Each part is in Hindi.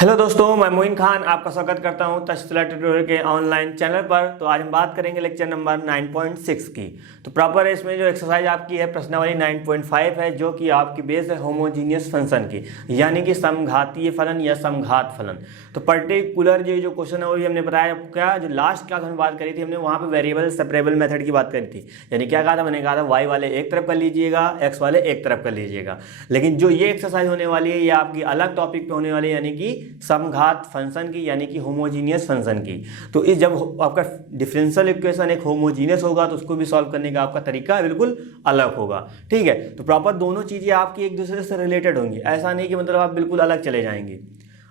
हेलो दोस्तों, मैं मोइन खान आपका स्वागत करता हूं तक्षशिला ट्यूटोरियल के ऑनलाइन चैनल पर। तो आज हम बात करेंगे लेक्चर नंबर 9.6 की। तो प्रॉपर इसमें जो एक्सरसाइज आपकी है प्रश्नावली 9.5 है, जो कि आपकी बेस है होमोजीनियस फंक्शन की, यानी कि समघातीय फलन या समघात फलन। तो पर्टिकुलर जो क्वेश्चन है वो भी हमने बताया क्या, जो लास्ट क्लास हमने बात करी थी, हमने वहाँ पर वेरिएबल सेपरेबल मेथड की बात करी थी। यानी क्या कहा था, मैंने कहा था वाई वाले एक तरफ कर लीजिएगा, एक्स वाले एक तरफ कर लीजिएगा। लेकिन जो ये एक्सरसाइज होने वाली है ये आपकी अलग टॉपिक पे होने वाली है, यानी कि समघात फंक्शन की, यानी कि होमोजीनियस फंक्शन की। तो इस जब आपका डिफरेंशियल इक्वेशन एक होमोजीनियस होगा तो उसको भी सॉल्व करने का आपका तरीका बिल्कुल अलग होगा। ठीक है, तो प्रॉपर दोनों चीजें आपकी एक दूसरे से रिलेटेड होंगी। ऐसा नहीं कि मतलब आप बिल्कुल अलग चले जाएंगे।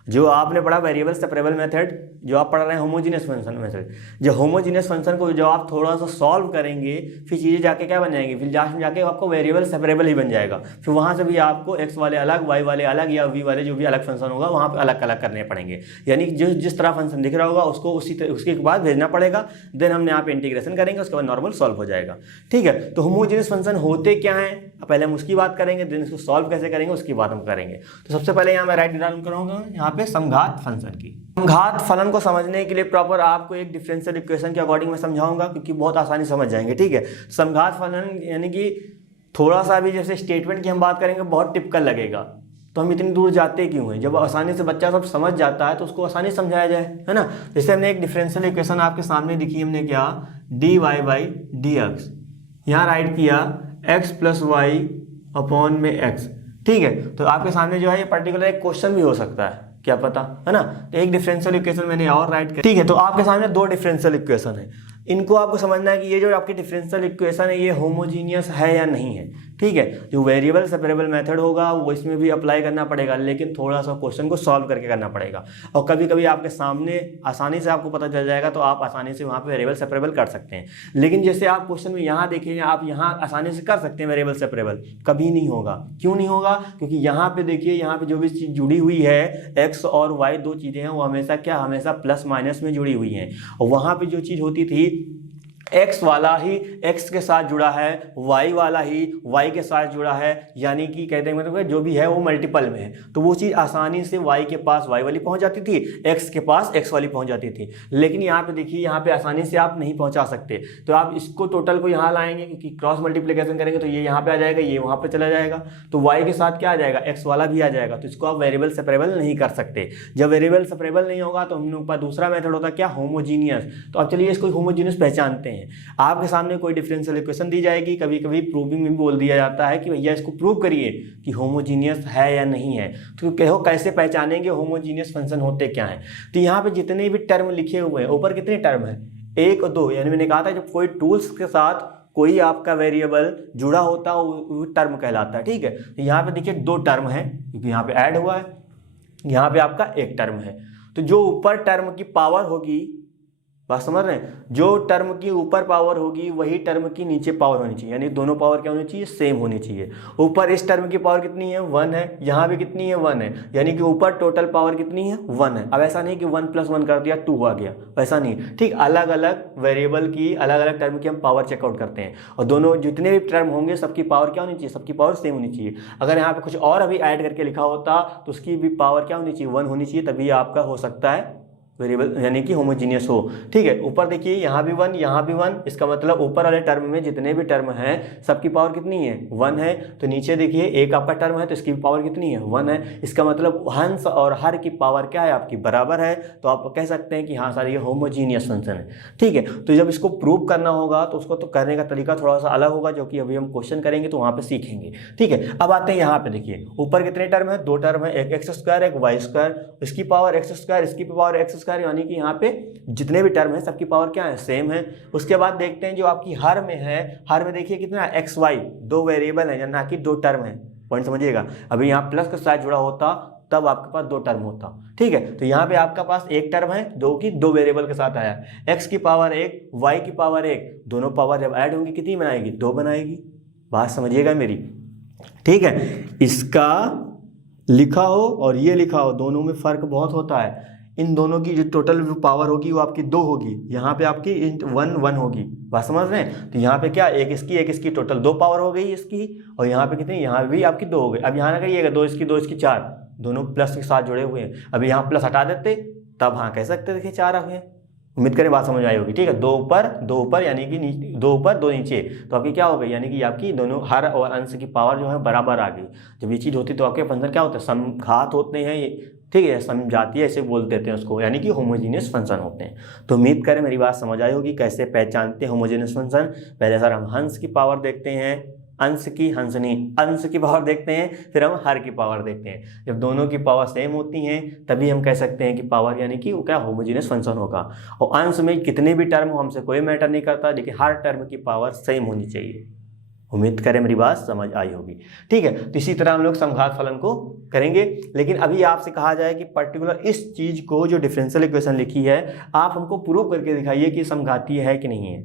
जो आपने पढ़ा वेरिएबल सेपरेबल मेथड, जो आप पढ़ रहे हैं होमोजीनियस फंक्शन मेथड, जो होमोजीनियस फंक्शन को जो आप थोड़ा सा सॉल्व करेंगे फिर चीज़ें जाके क्या बन जाएंगी, फिर लास्ट में जाके आपको वेरिएबल सेपरेबल ही बन जाएगा। फिर वहाँ से भी आपको एक्स वाले अलग, वाई वाले अलग, या वी वाले जो भी अलग फंक्शन होगा वहाँ पे अलग अलग करने पड़ेंगे। यानी कि जिस तरह फंक्शन दिख रहा होगा उसको उसके बाद भेजना पड़ेगा। देन हमने यहाँ पे इंटीग्रेशन करेंगे, उसके बाद नॉर्मल सॉल्व हो जाएगा। ठीक है, तो होमोजीनियस फंक्शन होते क्या है पहले हम उसकी बात करेंगे, देन इसको सॉल्व कैसे करेंगे उसकी बात हम करेंगे। तो सबसे पहले यहाँ मैं राइट डाउन करूँगा यहाँ पे समघात फंक्शन की। समघात फलन को समझने के लिए प्रॉपर आपको एक डिफरेंशियल इक्वेशन के अकॉर्डिंग मैं समझाऊंगा, क्योंकि बहुत आसानी समझ जाएंगे। ठीक है, समघात फलन यानी कि थोड़ा सा भी जैसे स्टेटमेंट की हम बात करेंगे बहुत टिपिकल लगेगा, तो हम इतनी दूर जाते क्यों हैं। जब आसानी से बच्चा सब समझ जाता है तो उसको आसानी से समझाया जाए, है ना। जैसे हमने एक डिफरेंशियल इक्वेशन आपके सामने दिखी, हमने क्या D Y by D X, यहाँ राइट किया एक्स प्लस वाई अपॉन में एक्स। ठीक है, तो आपके सामने जो है ये पर्टिकुलर एक क्वेश्चन भी हो सकता है, क्या पता, है ना। तो एक डिफरेंशियल इक्वेशन मैंने और राइट किया। ठीक है, तो आपके सामने दो डिफरेंशियल इक्वेशन है, इनको आपको समझना है कि ये जो आपकी डिफरेंशियल इक्वेशन है ये होमोजीनियस है या नहीं है। ठीक है, जो वेरिएबल सेपरेबल मेथड होगा वो इसमें भी अप्लाई करना पड़ेगा, लेकिन थोड़ा सा क्वेश्चन को सॉल्व करके करना पड़ेगा। और कभी कभी आपके सामने आसानी से आपको पता चल जाएगा तो आप आसानी से वहाँ पे वेरिएबल सेपरेबल कर सकते हैं। लेकिन जैसे आप क्वेश्चन में यहाँ देखिए, आप यहाँ आसानी से कर सकते हैं वेरिएबल सेपरेबल, कभी नहीं होगा। क्यों नहीं होगा, क्योंकि यहाँ पे देखिए, यहाँ पे जो भी चीज जुड़ी हुई है एक्स और वाई दो चीजें हैं वो हमेशा क्या, हमेशा प्लस माइनस में जुड़ी हुई हैं। और वहाँ पे जो चीज होती थी एक्स वाला ही एक्स के साथ जुड़ा है, वाई वाला ही वाई के साथ जुड़ा है, यानी कि कहते हैं मतलब जो भी है वो मल्टीपल में है। तो वो चीज़ आसानी से वाई के पास वाई वाली पहुंच जाती थी, एक्स के पास एक्स वाली पहुंच जाती थी। लेकिन यहाँ पे देखिए, यहाँ पे आसानी से आप नहीं पहुंचा सकते। तो आप इसको टोटल को यहाँ लाएंगे, क्योंकि क्रॉस मल्टीप्लिकेशन करेंगे तो ये यहाँ पे आ जाएगा, ये वहाँ पे चला जाएगा, तो वाई के साथ क्या आ जाएगा, एक्स वाला भी आ जाएगा। तो इसको आप वेरिएबल सेपरेबल नहीं कर सकते। जब वेरिएबल सेपरेबल नहीं होगा तो हम लोग का दूसरा मेथड होता है क्या, होमोजीनियस। तो अब चलिए इसको होमोजीनियस पहचानते हैं। आपके सामने कोई डिफरेंशियल इक्वेशन दी जाएगी, कभी कभी प्रूविंग में भी बोल दिया जाता है कि भैया इसको प्रूव करिए कि होमोजीनियस है या नहीं है। तो कहो कैसे पहचानेंगे होमोजीनियस फंक्शन होते क्या है। तो यहाँ पे जितने भी टर्म लिखे हुए हैं, ऊपर कितने टर्म है, एक और दो, यानी मैंने कहा था जब कोई टूल्स के साथ कोई आपका वेरिएबल जुड़ा होता है वो टर्म कहलाता है। ठीक है, तो यहाँ पे देखिए दो टर्म है, क्योंकि यहाँ पे ऐड हुआ है, यहाँ पे आपका एक टर्म है। तो जो ऊपर टर्म की पावर होगी, बात समझ रहे हैं, जो टर्म की ऊपर पावर होगी वही टर्म की नीचे पावर होनी चाहिए, यानी दोनों पावर क्या होनी चाहिए, सेम होनी चाहिए। ऊपर इस टर्म की पावर कितनी है, 1 है, यहाँ भी कितनी है, 1 है, यानी कि ऊपर टोटल पावर कितनी है, 1 है। अब ऐसा नहीं कि 1 + 1 कर दिया 2 आ गया, वैसा नहीं। ठीक, अलग अलग वेरिएबल की अलग अलग टर्म की हम पावर चेकआउट करते हैं, और दोनों जितने भी टर्म होंगे सबकी पावर क्या होनी चाहिए, सबकी पावर सेम होनी चाहिए। अगर यहाँ पे कुछ और अभी ऐड करके लिखा होता तो उसकी भी पावर क्या होनी चाहिए, 1 होनी चाहिए, तभी आपका हो सकता है वेरिएबल यानी कि होमोजीनियस हो। ठीक है, ऊपर देखिए यहाँ भी 1, यहाँ भी 1, इसका मतलब ऊपर वाले टर्म में जितने भी टर्म हैं सबकी पावर कितनी है, 1 है। तो नीचे देखिए एक आपका टर्म है तो इसकी पावर कितनी है, 1 है। इसका मतलब हंस और हर की पावर क्या है, आपकी बराबर है। तो आप कह सकते हैं कि हाँ सर ये होमोजीनियस फंक्शन है। ठीक है, तो जब इसको प्रूव करना होगा तो उसको तो करने का तरीका थोड़ा सा अलग होगा, जो कि अभी हम क्वेश्चन करेंगे तो वहाँ पे सीखेंगे। ठीक है, अब आते हैं यहाँ पे देखिए ऊपर कितने टर्म है, दो टर्म है, एक एक्स स्क्वायर एक वाई स्क्वायर, इसकी पावर एक्स स्क्वायर इसकी पावर एक्स स्क्वायर, यानी कि यहाँ पे जितने भी टर्म है सबकी पावर क्या है, सेम है। उसके बाद देखते हैं जो आपकी हर में है, हर में देखिए कितना एक्स वाई, दो वेरिएबल है ना कि दो टर्म है। पॉइंट समझिएगा, अभी यहाँ प्लस का साथ जुड़ा होता तब आपके पास दो टर्म होता। ठीक है, तो यहाँ पे आपका पास एक टर्म है, दो वेरिएबल के साथ आया, एक्स की पावर 1 वाई की पावर 1, दोनों पावर जब ऐड होंगी कितनी बनाएगी, 2 बनाएगी। बात समझिएगा मेरी। ठीक है, इसका लिखा हो और ये लिखा हो, दोनों में फर्क बहुत होता है। इन दोनों की जो टोटल पावर होगी वो आपकी 2 होगी, यहाँ पे आपकी 1 होगी। बात समझ रहे हैं, तो यहाँ पे क्या एक इसकी टोटल 2 पावर हो गई इसकी, और यहाँ पे कितनी, यहाँ भी आपकी 2 हो गई। अब यहाँ ना करिएगा 2 इसकी 4, दोनों प्लस के साथ जुड़े हुए हैं। अभी यहाँ प्लस हटा देते तब हाँ कह सकते, देखिए 4 आ हुए। उम्मीद करें बात समझ आई होगी। ठीक है, 2 ऊपर यानी कि 2 ऊपर 2 नीचे, तो आपकी क्या हो गई, यानी कि आपकी दोनों हर और अंश की पावर जो है बराबर आ गई। जब ये चीज़ होती तो आपके फंक्शन क्या होते हैं, समघात होते हैं ये। ठीक है, समजातीय ऐसे बोल देते हैं उसको, यानी कि होमोजीनियस फंक्शन होते हैं। तो उम्मीद करें मेरी बात समझ आई होगी कैसे पहचानते हैं होमोजीनियस फंक्शन। पहले सर हम हंस की पावर देखते हैं, अंश की पावर देखते हैं, फिर हम हर की पावर देखते हैं। जब दोनों की पावर सेम होती हैं तभी हम कह सकते हैं कि पावर यानी कि वो क्या होमोजीनियस फंक्शन होगा। और अंश में कितने भी टर्म हो हमसे कोई मैटर नहीं करता, लेकिन हर टर्म की पावर सेम होनी चाहिए। उम्मीद करें मेरी बात समझ आई होगी। ठीक है, तो इसी तरह हम लोग समघात फलन को करेंगे। लेकिन अभी आपसे कहा जाए कि पर्टिकुलर इस चीज़ को जो डिफरेंशियल इक्वेशन लिखी है आप हमको प्रूव करके दिखाइए कि समघातीय है कि नहीं है।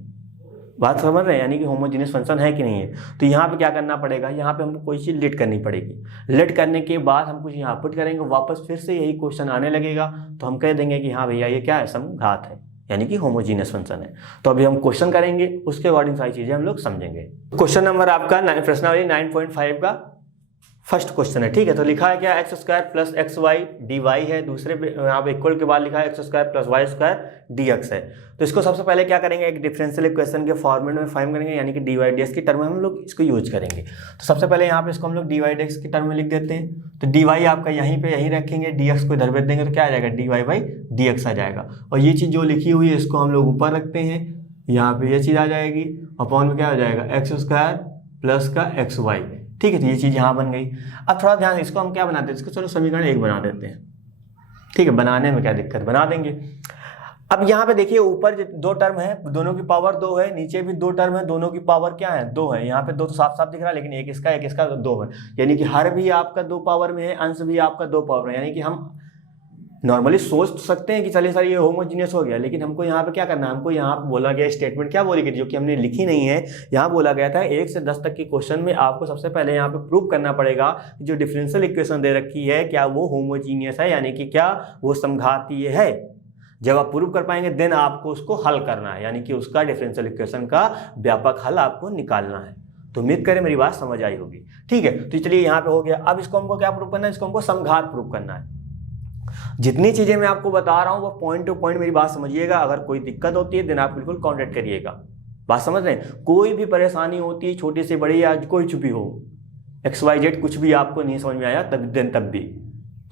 बात समझ रहे हैं, यानी कि होमोजीनियस फंक्शन है कि नहीं है। तो यहाँ पे क्या करना पड़ेगा, यहाँ पे हमको कोई चीज़ लेट करनी पड़ेगी। लेट करने के बाद हम कुछ यहाँ पुट करेंगे, वापस फिर से यही क्वेश्चन आने लगेगा तो हम कह देंगे कि हाँ भैया ये क्या है, समघात है, यानी कि होमोजीनियस फंक्शन है। तो अभी हम क्वेश्चन करेंगे, उसके अकॉर्डिंग सारी चीज़ें हम लोग समझेंगे। क्वेश्चन नंबर आपका प्रश्नावली 9.5 का फर्स्ट क्वेश्चन है। ठीक है, तो लिखा है क्या, X square plus X Y D Y है, दूसरे पे यहाँ पे इक्वल के बाद लिखा है X square plus Y square D x है। तो इसको सबसे पहले क्या करेंगे, एक डिफरेंशियल इक्वेशन के फॉर्मेट में फाइंड करेंगे, यानी कि डी वाई डी एक्स की टर्म में हम लोग इसको यूज करेंगे। तो सबसे पहले यहाँ पे इसको हम लोग डी वाई डी एक्स की टर्म में लिख देते हैं। तो डी वाई आपका यहीं रखेंगे, डी एक्स को इधर भेज देंगे तो क्या आ जाएगा, d Y by D x आ जाएगा। और ये चीज़ जो लिखी हुई है इसको हम लोग ऊपर रखते हैं, यहाँ पे ये चीज़ आ जाएगी, अपॉन में क्या हो जाएगा, एक्स स्क्वायर प्लस का एक्स वाई। ठीक है, तो ये चीज़ यहाँ बन गई। अब थोड़ा ध्यान, इसको हम क्या बनाते हैं, इसको चलो समीकरण 1 बना देते हैं। ठीक है, बनाने में क्या दिक्कत, बना देंगे। अब यहाँ पे देखिए ऊपर 2 टर्म है, दोनों की पावर 2 है, नीचे भी 2 टर्म है, दोनों की पावर क्या है, 2 है। यहाँ पे 2 तो साफ साफ दिख रहा है, लेकिन एक इसका 2 है, यानी कि हर भी आपका 2 पावर में है, अंश भी आपका 2 पावर में है। यानी कि हम नॉर्मली सोच सकते हैं कि चलिए सर ये होमोजीनियस हो गया, लेकिन हमको यहाँ पे क्या करना है, हमको यहाँ पे बोला गया स्टेटमेंट क्या बोली गई जो कि हमने लिखी नहीं है। यहाँ बोला गया था 1 से 10 तक के क्वेश्चन में आपको सबसे पहले यहाँ पे प्रूव करना पड़ेगा कि जो डिफरेंशियल इक्वेशन दे रखी है क्या वो होमोजीनियस है, यानी कि क्या वो समघातीय है। जब आप प्रूव कर पाएंगे देन आपको उसको हल करना है, यानी कि उसका डिफरेंशियल इक्वेशन का व्यापक हल आपको निकालना है। तो उम्मीद करें मेरी बात समझ आई होगी। ठीक है, तो चलिए यहाँ पे हो गया। अब इसको हमको क्या प्रूव करना है, इसको हमको समघात प्रूव करना है। जितनी चीजें मैं आपको बता रहा हूं वो पॉइंट टू पॉइंट मेरी बात समझिएगा। अगर कोई दिक्कत होती है देन आप बिल्कुल कांटेक्ट करिएगा। बात समझ रहे हैं, कोई भी परेशानी होती है छोटी से बड़ी या कोई भी हो, XYZ कुछ भी आपको नहीं समझ में आया तब भी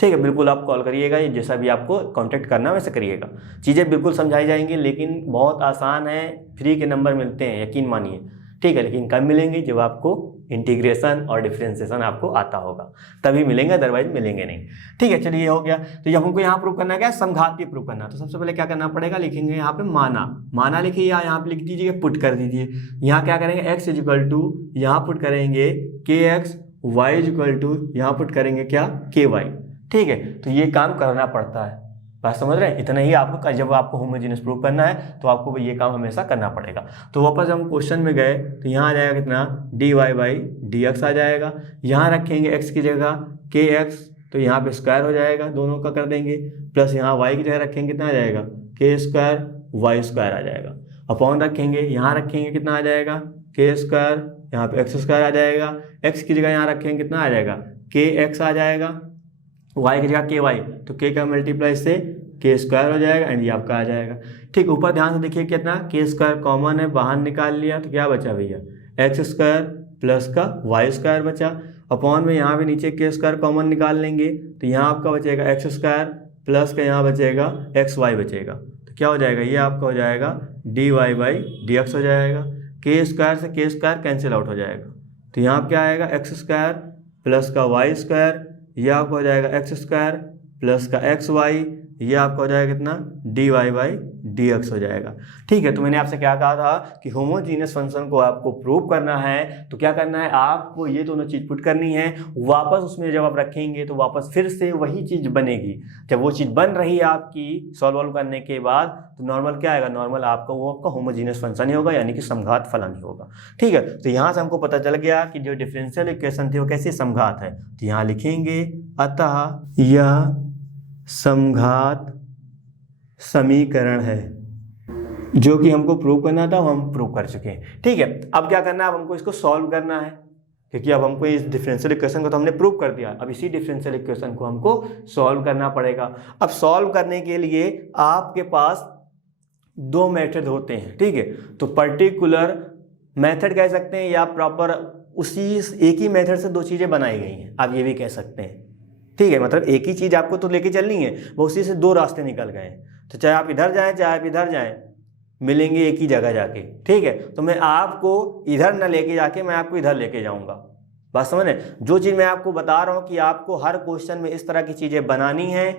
ठीक है, बिल्कुल आप कॉल करिएगा, ये जैसा भी आपको कांटेक्ट करना वैसे करिएगा। चीज़ें बिल्कुल समझाई जाएंगी, लेकिन बहुत आसान है, फ्री के नंबर मिलते हैं यकीन मानिए। ठीक है, लेकिन कब मिलेंगे, जब आपको इंटीग्रेशन और डिफरेंशिएशन आपको आता होगा तभी मिलेंगे, अदरवाइज मिलेंगे नहीं। ठीक है, चलिए ये हो गया। तो जब हमको यहाँ प्रूव करना है क्या, समघातीय प्रूव करना, तो सबसे पहले क्या करना पड़ेगा, लिखेंगे यहाँ पे माना लिखिए, यहाँ पे लिख दीजिए, पुट कर दीजिए। यहाँ क्या करेंगे, x इजिकल टू यहाँ पुट करेंगे kx, y इजिकल टू यहाँ पुट करेंगे क्या, ky। ठीक है, तो ये काम करना पड़ता है। बात समझ रहे हैं, इतना ही आपको, जब आपको होमोजेनियस प्रूव करना है तो आपको ये काम हमेशा करना पड़ेगा। तो वापस हम क्वेश्चन में गए तो यहाँ आ जाएगा कितना, dy बाई dx आ जाएगा। यहाँ रखेंगे x की जगह kx, तो यहाँ पे स्क्वायर हो जाएगा, दोनों का कर देंगे, प्लस यहाँ y की जगह रखेंगे कितना आ जाएगा, k स्क्वायर y स्क्वायर आ जाएगा। अपॉन रखेंगे, यहाँ रखेंगे कितना आ जाएगा, k स्क्वायर, यहाँ पे x स्क्वायर आ जाएगा। x की जगह यहाँ रखेंगे कितना आ जाएगा, kx आ जाएगा, y की जगह ky, तो k का मल्टीप्लाई से k स्क्वायर हो जाएगा एंड ये आपका आ जाएगा। ठीक, ऊपर ध्यान से देखिए कितना, k स्क्वायर कॉमन है, बाहर निकाल लिया तो क्या बचा भैया, x स्क्वायर प्लस का y स्क्वायर बचा। अपॉन में यहाँ पे नीचे k स्क्वायर कॉमन निकाल लेंगे तो यहाँ आपका बचेगा x स्क्वायर प्लस का यहाँ बचेगा xy बचेगा, तो क्या हो जाएगा, ये आपका हो जाएगा dy बाई dx हो जाएगा। k स्क्वायर से k स्क्वायर कैंसिल आउट हो जाएगा, तो यहाँ क्या आएगा, x स्क्वायर प्लस का y स्क्वायर, ये आपका हो जाएगा x स्क्वायर प्लस का xy, ये आपका हो जाएगा कितना, dy बाई dx हो जाएगा। ठीक है, तो मैंने आपसे क्या कहा था कि होमोजीनियस फंक्शन को आपको प्रूव करना है तो क्या करना है, आपको ये दोनों चीज़ पुट करनी है, वापस उसमें जब आप रखेंगे तो वापस फिर से वही चीज़ बनेगी। जब वो चीज़ बन रही है आपकी सॉल्व करने के बाद तो नॉर्मल क्या आएगा, नॉर्मल आपका वो आपका होमोजीनियस फंक्शन ही होगा, यानी कि समघात फलन ही होगा। ठीक है, तो यहाँ से हमको पता चल गया कि जो डिफरेंशियल इक्वेशन थी वो कैसे समघात है। तो यहाँ लिखेंगे अतः यह समघात समीकरण है, जो कि हमको प्रूव करना था वो हम प्रूव कर चुके हैं। ठीक है, अब क्या करना है, अब हमको इसको सॉल्व करना है। क्योंकि अब हमको इस डिफरेंशियल इक्वेशन को तो हमने प्रूव कर दिया, अब इसी डिफरेंशियल इक्वेशन को हमको सॉल्व करना पड़ेगा। अब सॉल्व करने के लिए आपके पास दो मेथड होते हैं, ठीक है। तो पर्टिकुलर मेथड कह सकते हैं या प्रॉपर उसी एक ही मेथड से दो चीज़ें बनाई गई हैं, आप ये भी कह सकते हैं, ठीक है। मतलब एक ही चीज़ आपको तो लेके चलनी है, वो उसी से दो रास्ते निकल गए हैं। तो चाहे आप इधर जाएं चाहे आप इधर जाएं, मिलेंगे एक ही जगह जाके, ठीक है। तो मैं आपको इधर ना लेके जाके मैं आपको इधर लेके जाऊंगा, बात समझ रहे। जो चीज़ मैं आपको बता रहा हूँ कि आपको हर क्वेश्चन में इस तरह की चीज़ें बनानी है,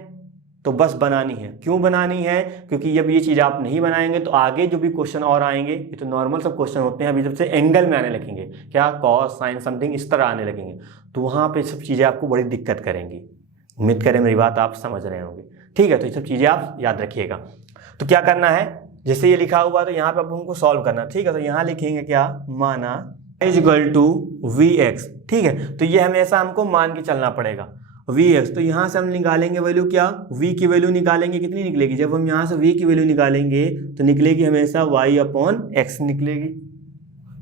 तो बस बनानी है। क्यों बनानी है? क्योंकि जब ये चीज़ आप नहीं बनाएंगे तो आगे जो भी क्वेश्चन और आएंगे, ये तो नॉर्मल सब क्वेश्चन होते हैं, अभी जब से एंगल में आने लगेंगे, क्या कॉस साइन समथिंग इस तरह आने लगेंगे, तो वहाँ पे सब चीज़ें आपको बड़ी दिक्कत करेंगी। उम्मीद करें मेरी बात आप समझ रहे होंगे, ठीक है। तो ये सब चीज़ें आप याद रखिएगा। तो क्या करना है, जैसे ये लिखा हुआ तो यहाँ पे अब हमको सॉल्व करना, ठीक है। तो यहाँ लिखेंगे क्या, माना इक्वल टू वी एक्स, ठीक है। तो ये हमेशा हमको मान के चलना पड़ेगा वी एक्स। तो यहाँ से हम निकालेंगे वैल्यू क्या, v की वैल्यू निकालेंगे, कितनी निकलेगी, जब हम यहाँ से v की वैल्यू निकालेंगे तो निकलेगी हमेशा y अपॉन x निकलेगी,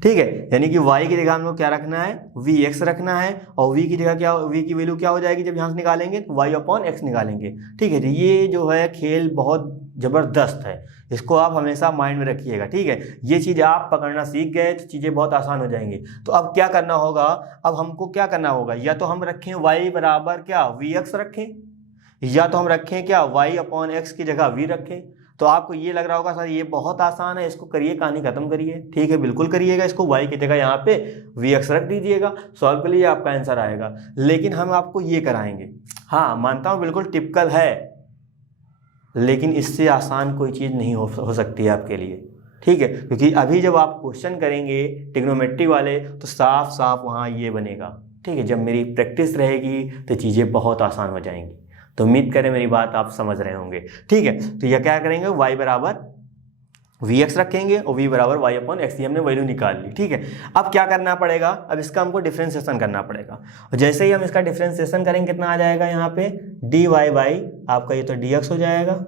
ठीक है। यानी कि y की जगह हमको क्या रखना है, vx रखना है, और v की जगह क्या, v की वैल्यू क्या हो जाएगी जब यहाँ से निकालेंगे तो y अपॉन x निकालेंगे, ठीक है। तो ये जो है खेल बहुत ज़बरदस्त है, इसको आप हमेशा माइंड में रखिएगा, ठीक है। ये चीज़ आप पकड़ना सीख गए तो चीज़ें बहुत आसान हो जाएंगी। तो अब क्या करना होगा, अब हमको क्या करना होगा, या तो हम रखें y बराबर क्या vx रखें, या तो हम रखें क्या y अपॉन x की जगह v रखें। तो आपको ये लग रहा होगा सर ये बहुत आसान है, इसको करिए, कहानी खत्म करिए, ठीक है, बिल्कुल करिएगा। इसको y की जगह यहाँ पे vx रख दीजिएगा, सॉल्व कर लीजिए, आपका आंसर आएगा। लेकिन हम आपको ये कराएंगे, हाँ मानता हूँ बिल्कुल टिपिकल है, लेकिन इससे आसान कोई चीज़ नहीं हो सकती है आपके लिए, ठीक है। क्योंकि अभी जब आप क्वेश्चन करेंगे ट्रिग्नोमेट्री वाले तो साफ साफ वहाँ ये बनेगा, ठीक है। जब मेरी प्रैक्टिस रहेगी तो चीज़ें बहुत आसान हो जाएंगी। तो उम्मीद करें मेरी बात आप समझ रहे होंगे, ठीक है। तो यह क्या करेंगे, y बराबर vx रखेंगे और v बराबर y अपॉन x, हमने वैल्यू निकाल ली, ठीक है। अब क्या करना पड़ेगा, अब इसका हमको डिफ्रेंसिएशन करना पड़ेगा, और जैसे ही हम इसका डिफ्रेंसिएशन करेंगे कितना आ जाएगा यहाँ पे dy बाई आपका ये तो dx हो जाएगा,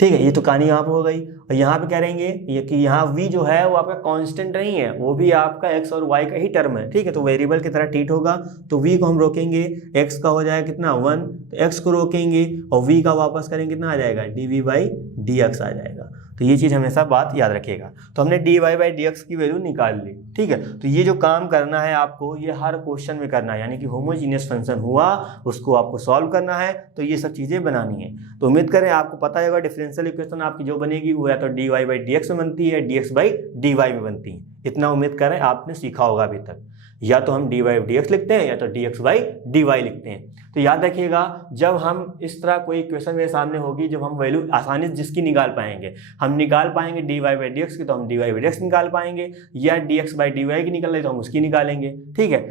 ठीक है। ये तो कहानी यहाँ पे हो गई। और यहाँ पे कह रहेंगे ये कि यहाँ v जो है वो आपका कांस्टेंट नहीं है, वो भी आपका x और y का ही टर्म है, ठीक है। तो वेरिएबल की तरह ट्रीट होगा। तो v को हम रोकेंगे, x का हो जाएगा कितना 1, तो x को रोकेंगे और v का वापस करेंगे, कितना आ जाएगा dv बाई dx आ जाएगा। तो ये चीज़ हमेशा बात याद रखिएगा। तो हमने dy बाई dx की वैल्यू निकाल ली, ठीक है। तो ये जो काम करना है आपको, ये हर क्वेश्चन में करना है, यानी कि होमोजीनियस फंक्शन हुआ उसको आपको सॉल्व करना है, तो ये सब चीज़ें बनानी है। तो उम्मीद करें आपको पता होगा डिफरेंशियल इक्वेशन आपकी जो बनेगी वो या तो dy बाई dx में बनती है, dx बाई dy में बनती है। इतना उम्मीद करें आपने सीखा होगा अभी तक, या तो हम dy बाई dx लिखते हैं या तो dx बाई dy लिखते हैं। तो याद रखिएगा जब हम इस तरह कोई इक्वेशन मेरे सामने होगी, जब हम वैल्यू आसानी से जिसकी निकाल पाएंगे, हम निकाल पाएंगे dy बाई dx की तो हम dy बाई dx निकाल पाएंगे, या dx बाई dy की निकल रही तो हम उसकी निकालेंगे, ठीक है।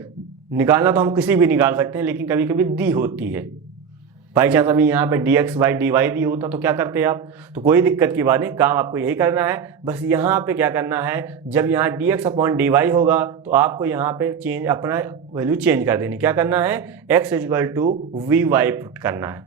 निकालना तो हम किसी भी निकाल सकते हैं, लेकिन कभी कभी दी होती है, बाई चांस अभी यहाँ पे dx बाई dy दी होता तो क्या करते हैं आप, तो कोई दिक्कत की बात नहीं, काम आपको यही करना है। बस यहाँ पे क्या करना है, जब यहाँ dx अपॉन dy होगा तो आपको यहाँ पे चेंज अपना वैल्यू चेंज कर देनी। क्या करना है, x equal to we Y put करना है।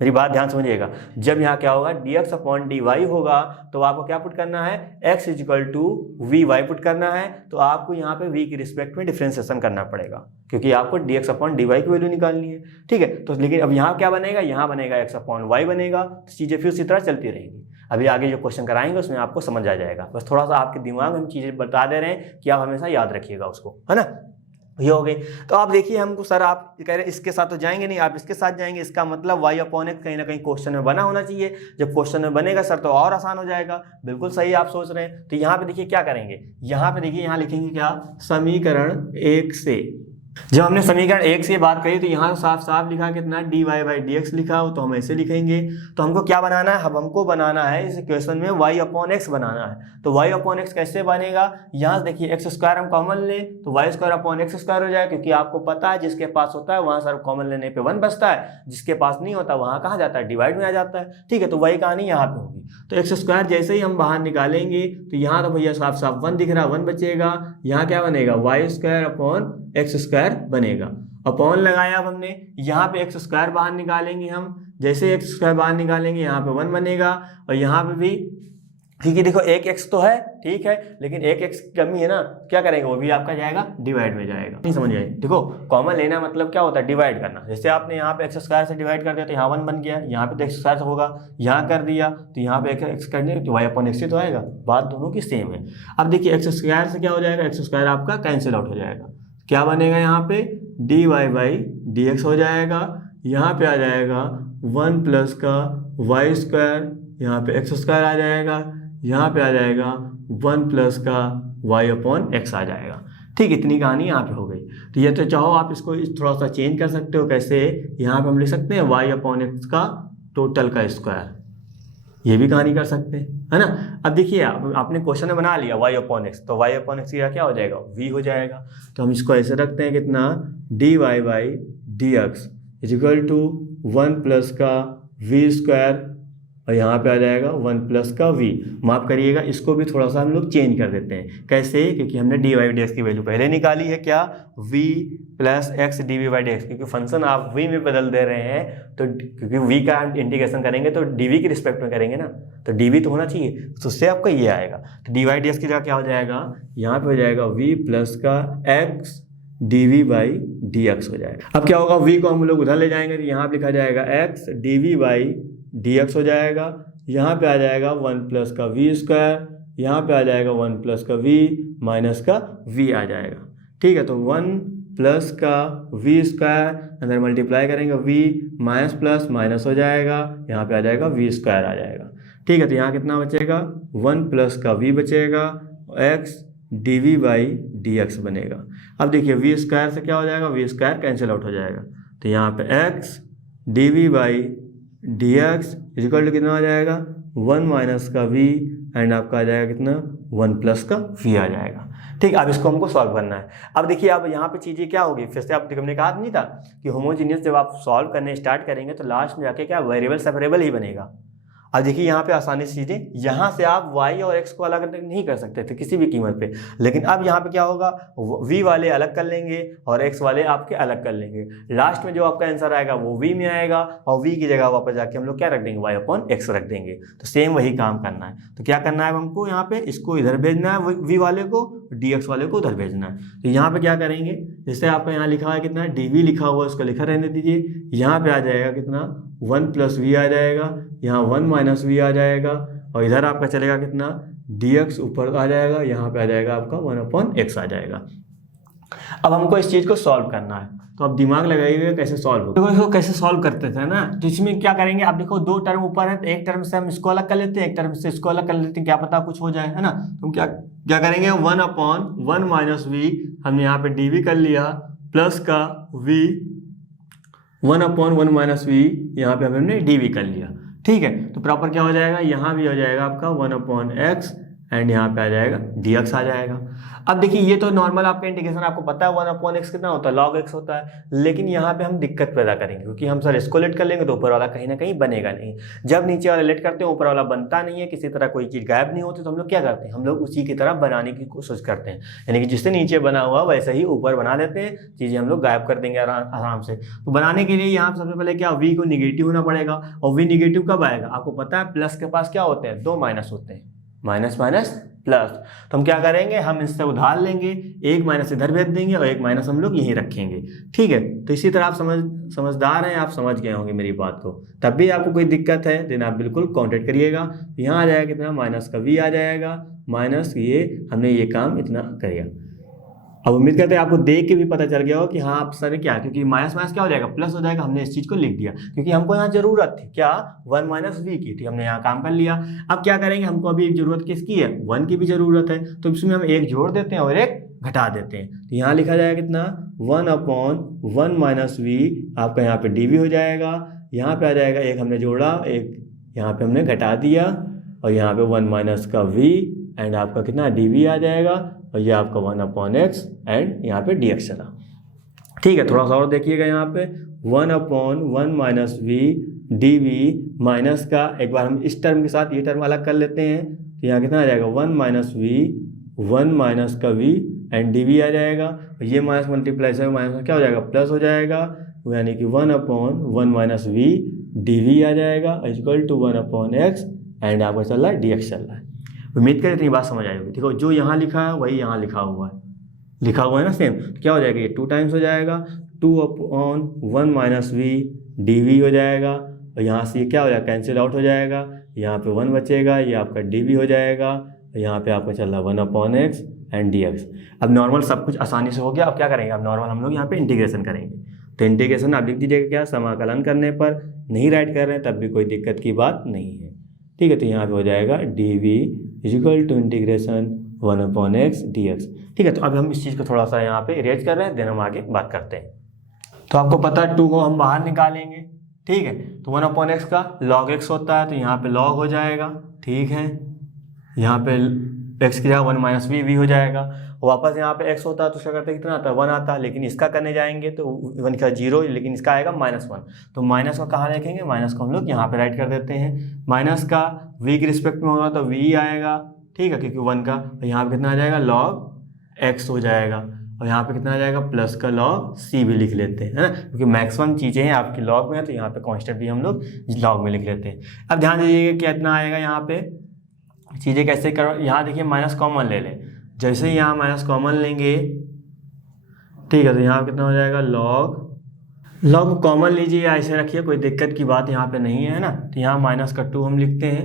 मेरी बात ध्यान समझिएगा, जब यहाँ क्या होगा dx अपॉन dy होगा तो आपको क्या पुट करना है, x equal to we Y put करना है। तो आपको यहाँ पे v की रिस्पेक्ट में डिफ्रेंसिएशन करना पड़ेगा, क्योंकि आपको dx अपॉन dy की वैल्यू निकालनी है, ठीक है। तो लेकिन अब यहाँ क्या बनेगा, यहाँ बनेगा x अपॉन y बनेगा। तो चीज़ें फिर उसी तरह चलती रहेंगी। अभी आगे जो क्वेश्चन कराएंगे उसमें आपको समझ आ जाएगा, बस थोड़ा सा आपके दिमाग में हम चीज़ें बता दे रहे हैं कि आप हमेशा याद रखिएगा उसको, है ना। ये हो गई। तो आप देखिए हमको सर आप कह रहे इसके साथ तो जाएंगे नहीं, आप इसके साथ जाएंगे, इसका मतलब y अपॉन x कहीं ना कहीं क्वेश्चन में बना होना चाहिए। जब क्वेश्चन में बनेगा सर तो और आसान हो जाएगा, बिल्कुल सही आप सोच रहे हैं। तो यहाँ पे देखिए क्या करेंगे, यहाँ पे देखिए यहाँ लिखेंगे क्या, समीकरण 1 से। जब हमने समीकरण 1 से बात करी तो यहाँ साफ साफ लिखा कितना dy बाई dx लिखा हो, तो हम ऐसे लिखेंगे। तो हमको क्या बनाना है, अब हमको बनाना है इस इक्वेशन में y अपॉन x बनाना है। तो y अपॉन x कैसे बनेगा, यहाँ देखिए x स्क्वायर हम कॉमन लें तो y square upon x square हो जाएगा, क्योंकि आपको पता है जिसके पास होता है वहाँ सर कॉमन लेने पे 1 बचता है, जिसके पास नहीं होता वहाँ कहाँ जाता है, डिवाइड में आ जाता है, ठीक है। तो वही कहानी यहाँ पे होगी। तो x स्क्वायर जैसे ही हम बाहर निकालेंगे तो यहाँ तो भैया साफ साफ 1 दिख रहा है, 1 बचेगा। यहाँ क्या बनेगा, y square upon x square बनेगा। अपॉन लगाया अब हमने, यहाँ पे x स्क्वायर बाहर निकालेंगे हम, जैसे x स्क्वायर बाहर निकालेंगे यहाँ पे 1 बनेगा, और यहाँ पे भी क्योंकि देखो एक x तो है, ठीक है, लेकिन एक x की कमी है ना, क्या करेंगे, वो भी आपका जाएगा डिवाइड में जाएगा। नहीं समझ आए? देखो कॉमन लेना मतलब क्या होता है, डिवाइड करना। जैसे आपने यहाँ पे x² से डिवाइड कर दिया तो यहाँ 1 बन गया, यहाँ पे तो x² होगा, यहाँ कर दिया तो यहाँ पे x कर दिया तो y/x तो आएगा। बात दोनों की सेम है। अब देखिए x² से क्या हो जाएगा, x² आपका कैंसिल आउट हो जाएगा, क्या बनेगा यहाँ पे dy/dx हो जाएगा। यहाँ पे आ जाएगा 1 प्लस का y², यहाँ पे x² आ जाएगा, यहाँ पे आ जाएगा 1 प्लस का y/x आ जाएगा। ठीक, इतनी कहानी यहाँ पे हो गई। तो ये तो चाहो आप इसको थोड़ा सा चेंज कर सकते हो। कैसे, यहाँ पे हम लिख सकते हैं y/x का टोटल का स्क्वायर, ये भी कहानी कर सकते हैं, है ना। अब देखिए आपने क्वेश्चन में बना लिया y/x, तो y/x का क्या हो जाएगा, v हो जाएगा। तो हम इसको ऐसे रखते हैं, कितना dy/dx is equal to 1 plus का v² और यहाँ पे आ जाएगा 1 प्लस का v। माफ करिएगा, इसको भी थोड़ा सा हम लोग चेंज कर देते हैं। कैसे, क्योंकि हमने dy/dx की वैल्यू पहले निकाली है, क्या v प्लस x dv/dx, क्योंकि फंक्शन आप v में बदल दे रहे हैं, तो क्योंकि v का इंटीग्रेशन करेंगे तो dv के रिस्पेक्ट में करेंगे ना, तो dv तो होना चाहिए, तो उससे आपका ये आएगा। तो dy/dx की जगह क्या हो जाएगा, यहाँ पे हो जाएगा v प्लस का x dv/dx हो जाएगा। अब क्या होगा, v को हम लोग उधर ले जाएंगे तो यहाँ पे लिखा जाएगा x dv/dx हो जाएगा। यहाँ पे आ जाएगा 1 प्लस का v², यहाँ पे आ जाएगा 1 प्लस का v माइनस का v आ जाएगा। ठीक है, तो 1 प्लस का v² अंदर मल्टीप्लाई करेंगे, v माइनस प्लस माइनस हो जाएगा, यहाँ पे आ जाएगा v² आ जाएगा। ठीक है, तो यहाँ कितना बचेगा, 1 प्लस का v बचेगा, x dv/dx बनेगा। अब देखिए v² से क्या हो जाएगा, v² कैंसिल आउट हो जाएगा, तो यहाँ पे x dv/dx इक्वल टू कितना आ जाएगा, 1 माइनस का v एंड आपका आ जाएगा कितना, 1 प्लस का v आ जाएगा। ठीक, अब इसको हमको सॉल्व करना है। अब देखिए अब यहाँ पे चीज़ें क्या होगी, फिर से आप हमने कहा नहीं था कि होमोजीनियस जब आप सॉल्व करने स्टार्ट करेंगे तो लास्ट में जाके क्या वेरिएबल सेपरेबल ही बनेगा। अब देखिए यहाँ पे आसानी से चीज़ें, यहाँ से आप y और x को अलग नहीं कर सकते थे किसी भी कीमत पे, लेकिन अब यहाँ पे क्या होगा, v वाले अलग कर लेंगे और x वाले आपके अलग कर लेंगे। लास्ट में जो आपका आंसर आएगा वो v में आएगा और v की जगह वापस जाके हम लोग क्या रख देंगे, y/x रख देंगे। तो सेम वही काम करना है। तो क्या करना है हमको, यहाँ पे इसको इधर भेजना है v वाले को, dx वाले को उधर भेजना है। तो यहाँ पे क्या करेंगे, जैसे आपका यहाँ लिखा है कितना dv लिखा हुआ है, उसको लिखा रहने दीजिए। यहाँ पे आ जाएगा कितना, 1 प्लस v आ जाएगा, यहाँ 1 माइनस v आ जाएगा और इधर आपका चलेगा कितना, dx ऊपर आ जाएगा, यहाँ पे आ जाएगा आपका 1/x आ जाएगा। अब हमको इस चीज़ को सॉल्व करना है, तो अब दिमाग लगाइएगा कैसे सॉल्व होगा। देखो इसको कैसे सॉल्व करते थे ना, तो इसमें क्या करेंगे, आप देखो 2 टर्म ऊपर है, तो एक टर्म से हम इसको अलग कर लेते हैं, एक टर्म से इसको अलग कर लेते हैं, क्या पता कुछ हो जाए, है ना। तो हम क्या करेंगे, 1/1 माइनस v हमने यहाँ पे dv कर लिया, प्लस का v 1/1 माइनस v यहाँ पे हमने dv कर लिया। ठीक है, तो प्रॉपर क्या हो जाएगा, यहाँ भी हो जाएगा आपका 1/x एंड यहाँ पे आ जाएगा dx आ जाएगा। अब देखिए ये तो नॉर्मल आपका इंटीग्रेशन, आपको पता है 1/x कितना होता है, log x होता है, लेकिन यहाँ पे हम दिक्कत पैदा करेंगे क्योंकि हम सर इसको लेट कर लेंगे तो ऊपर वाला कहीं ना कहीं बनेगा नहीं। जब नीचे वाला लेट करते हैं ऊपर वाला बनता नहीं है, किसी तरह कोई चीज़ गायब नहीं होती, तो हम लोग क्या करते हैं, हम लोग उसी की तरह बनाने की कोशिश करते हैं, यानी कि जिससे नीचे बना हुआ वैसे ही ऊपर बना देते हैं, चीज़ें हम लोग गायब कर देंगे आराम से। तो बनाने के लिए यहाँ सबसे पहले क्या, v को निगेटिव होना पड़ेगा, और v निगेटिव कब आएगा, आपको पता है प्लस के पास क्या होते हैं, 2 माइनस होते हैं, माइनस माइनस प्लस। तो हम क्या करेंगे, हम इससे उधार लेंगे, एक माइनस इधर भेज देंगे और एक माइनस हम लोग यहीं रखेंगे। ठीक है, तो इसी तरह आप समझदार हैं, आप समझ गए होंगे मेरी बात को। तब भी आपको कोई दिक्कत है देन आप बिल्कुल काउंटेड करिएगा। यहाँ आ जाएगा कितना, माइनस का v आ जाएगा, माइनस ये हमने ये काम इतना करेगा। अब उम्मीद करते हैं आपको देख के भी पता चल गया हो कि हाँ आप सर क्या, क्योंकि माइनस माइनस क्या हो जाएगा, प्लस हो जाएगा। हमने इस चीज़ को लिख दिया क्योंकि हमको यहाँ जरूरत थी क्या, 1 माइनस v की थी, हमने यहाँ काम कर लिया। अब क्या करेंगे, हमको अभी जरूरत किसकी है, 1 की भी जरूरत है, तो इसमें हम एक जोड़ देते हैं और एक घटा देते हैं। तो यहाँ लिखा जाएगा कितना, 1/1 माइनस v आपका यहाँ पे dv हो जाएगा। यहाँ पे आ जाएगा एक हमने जोड़ा, एक यहाँ पे हमने घटा दिया और यहाँ पे 1 माइनस का v एंड आपका कितना dv आ जाएगा और ये आपका 1/x एंड यहाँ पे dx चला। ठीक है, थोड़ा सा और देखिएगा यहाँ पे 1/1 माइनस v dv माइनस का, एक बार हम इस टर्म के साथ ये टर्म अलग कर लेते हैं, तो यहाँ कितना आ जाएगा 1 माइनस v 1 माइनस का v एंड dv आ जाएगा। ये माइनस मल्टीप्लाई से माइनस क्या हो जाएगा, प्लस हो जाएगा, यानी कि 1/1 माइनस v dv आ जाएगा इक्वल टू 1/x एंड आपका चल रहा है dx चल रहा है। उम्मीद करें इतनी बात समझ आई होगी। देखो जो यहाँ लिखा है वही यहाँ लिखा हुआ है ना सेम। तो क्या हो जाएगा, ये 2 टाइम्स हो जाएगा, 2/1 - v dv हो जाएगा, और यहाँ से ये क्या हो जाएगा, कैंसिल आउट हो जाएगा, यहाँ पे 1 बचेगा, ये आपका dv हो जाएगा, यहाँ पे आपका चल रहा 1/x एंड dx। अब नॉर्मल सब कुछ आसानी से हो गया। अब क्या करेंगे, अब नॉर्मल हम लोग यहाँ पे इंटीग्रेशन करेंगे। तो इंटीग्रेशन आप लिख दीजिएगा क्या, समाकलन करने पर नहीं राइट कर रहे हैं तब भी कोई दिक्कत की बात नहीं है, ठीक है। तो यहाँ पे हो जाएगा dv = इंटीग्रेशन 1/x dx, ठीक है। तो अब हम इस चीज़ को थोड़ा सा यहाँ पे इरेज कर रहे हैं, देन हम आगे बात करते हैं। तो आपको पता है 2 को हम बाहर निकालेंगे, ठीक है। तो 1/x का log x होता है, तो यहाँ पे log हो जाएगा, ठीक है। यहाँ पे x की जगह 1 - v हो जाएगा। वापस यहाँ पे x होता है तो उसका करते कितना आता है, 1 आता है, लेकिन इसका करने जाएंगे तो 1 का 0, लेकिन इसका आएगा -1। तो माइनस को कहाँ रखेंगे, माइनस को हम लोग यहाँ पे राइट कर देते हैं। माइनस का v के रिस्पेक्ट में होगा तो v आएगा, ठीक है, क्योंकि 1 का। तो यहाँ पे कितना आ जाएगा, log x हो जाएगा, और यहाँ पे कितना आ जाएगा, प्लस का log c भी लिख लेते हैं, है ना, क्योंकि मैक्सिमम चीज़ें हैं आपकी log में है, तो यहाँ पे कांस्टेंट भी हम लोग log में लिख लेते हैं। अब ध्यान दीजिएगा कितना आएगा, यहाँ पे चीज़ें कैसे करो, यहाँ देखिए माइनस कॉमन ले लें। जैसे ही यहाँ माइनस कॉमन लेंगे, ठीक है, तो यहाँ कितना हो जाएगा, log कॉमन लीजिए या ऐसे रखिए, कोई दिक्कत की बात यहाँ पे नहीं है ना। तो यहाँ -2 हम लिखते हैं,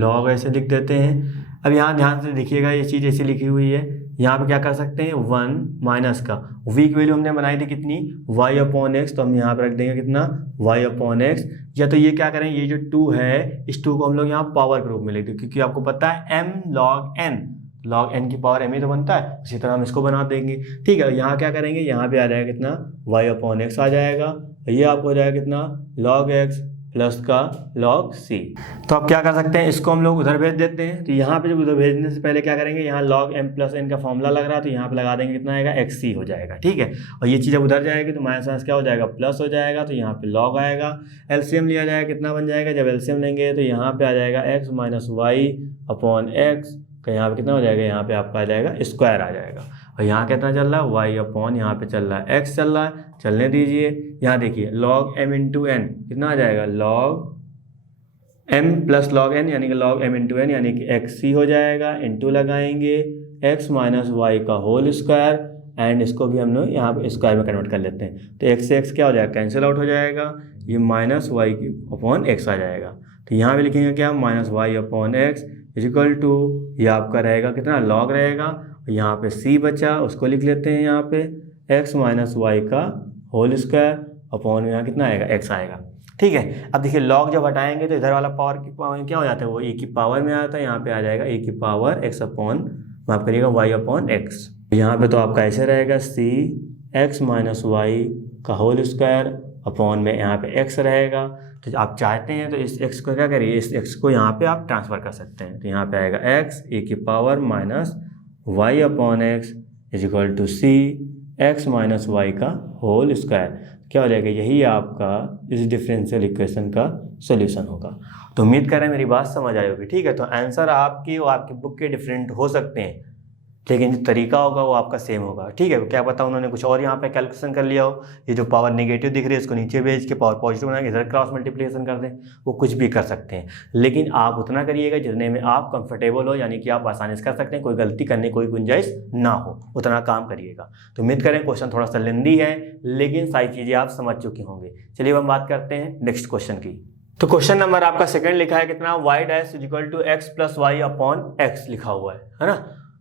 log ऐसे लिख देते हैं। अब यहाँ ध्यान से देखिएगा, ये चीज़ ऐसी लिखी हुई है, यहाँ पे क्या कर सकते हैं, 1 माइनस का v की वैल्यू हमने बनाई थी कितनी, y/x, तो हम यहाँ पे रख देंगे कितना, y/x। या तो ये क्या करें, ये जो 2 है, इस 2 को हम लोग यहाँ पावर के रूप में लिख दें, क्योंकि आपको पता है m log n की पावर m ही तो बनता है, इसी तरह हम इसको बना देंगे, ठीक है। यहाँ क्या करेंगे, यहाँ पे आ जाएगा कितना, y/x आ जाएगा, ये आपको हो जाएगा कितना, log x प्लस का log c। तो अब क्या कर सकते हैं, इसको हम लोग उधर भेज देते हैं। तो यहाँ पे जब उधर भेजने से पहले क्या करेंगे, यहाँ log m + n का फॉर्मूला लग रहा है, तो यहाँ पे लगा देंगे, कितना आएगा, xc हो जाएगा, ठीक है। और ये चीज़ जब उधर जाएगी तो माइनस क्या हो जाएगा, प्लस हो जाएगा, तो यहाँ पे log आएगा। एलसीएम लिया जाएगा, कितना बन जाएगा, जब एलसीएम लेंगे तो यहाँ पे आ जाएगा x - y/x का, यहाँ पे कितना हो जाएगा, यहाँ पे आपका आ जाएगा स्क्वायर आ जाएगा। और यहाँ कितना चल रहा है, y/, यहाँ पे चल रहा है x चल रहा है, चलने दीजिए। यहाँ देखिए log m × n कितना आ जाएगा, log m + log n, यानी कि log m × n, यानी कि xc हो जाएगा, इंटू लगाएंगे x - y का होल स्क्वायर, एंड इसको भी हम लोग यहाँ पे स्क्वायर में कन्वर्ट कर लेते हैं। तो x से x क्या हो जाएगा, कैंसिल आउट हो जाएगा, ये -y/x आ जाएगा। तो यहाँ पे लिखेंगे क्या, -y/x = ये आपका रहेगा कितना, log रहेगा। यहाँ पे c बचा, उसको लिख लेते हैं यहाँ पे x - y का होल स्क्वायर अपॉन यहाँ कितना आएगा, x आएगा, ठीक है। अब देखिए log जब हटाएंगे तो इधर वाला पावर की पावर क्या हो जाता है, वो a की पावर में आता है, यहाँ पे आ जाएगा a की पावर x अपॉन, माफ करिएगा, y/x। यहाँ पे तो आपका ऐसे रहेगा, c x - y का होल स्क्वायर अपॉन में यहाँ पे x रहेगा। तो आप चाहते हैं तो इस x को क्या करिए, इस x को यहाँ पे आप ट्रांसफ़र कर सकते हैं। तो यहाँ पे आएगा x a की power -y/x = c x - y का होल स्क्वायर। क्या हो जाएगा, यही आपका इस डिफरेंशियल इक्वेशन का सॉल्यूशन होगा। तो उम्मीद कर रहे हैं मेरी बात समझ आई होगी, ठीक है। तो आंसर आपकी और आपकी बुक के डिफरेंट हो सकते हैं, लेकिन जो तरीका होगा वो आपका सेम होगा, ठीक है। क्या पता उन्होंने कुछ और यहाँ पे कैलकुलेशन कर लिया हो, ये जो पावर नेगेटिव दिख रही है इसको नीचे भेज के पावर पॉजिटिव बना के इधर क्रॉस मल्टीप्लिकेशन कर दें, वो कुछ भी कर सकते हैं। लेकिन आप उतना करिएगा जितने में आप कंफर्टेबल हो, यानी कि आप आसानी से कर सकते हैं, कोई गलती करने कोई गुंजाइश ना हो, उतना काम करिएगा। तो उम्मीद करें क्वेश्चन थोड़ा सा लेंदी है, लेकिन सारी चीज़ें आप समझ चुके होंगे। चलिए हम बात करते हैं नेक्स्ट क्वेश्चन की। तो क्वेश्चन नंबर आपका सेकंड लिखा है कितना, y' = x + y/x लिखा हुआ है ना।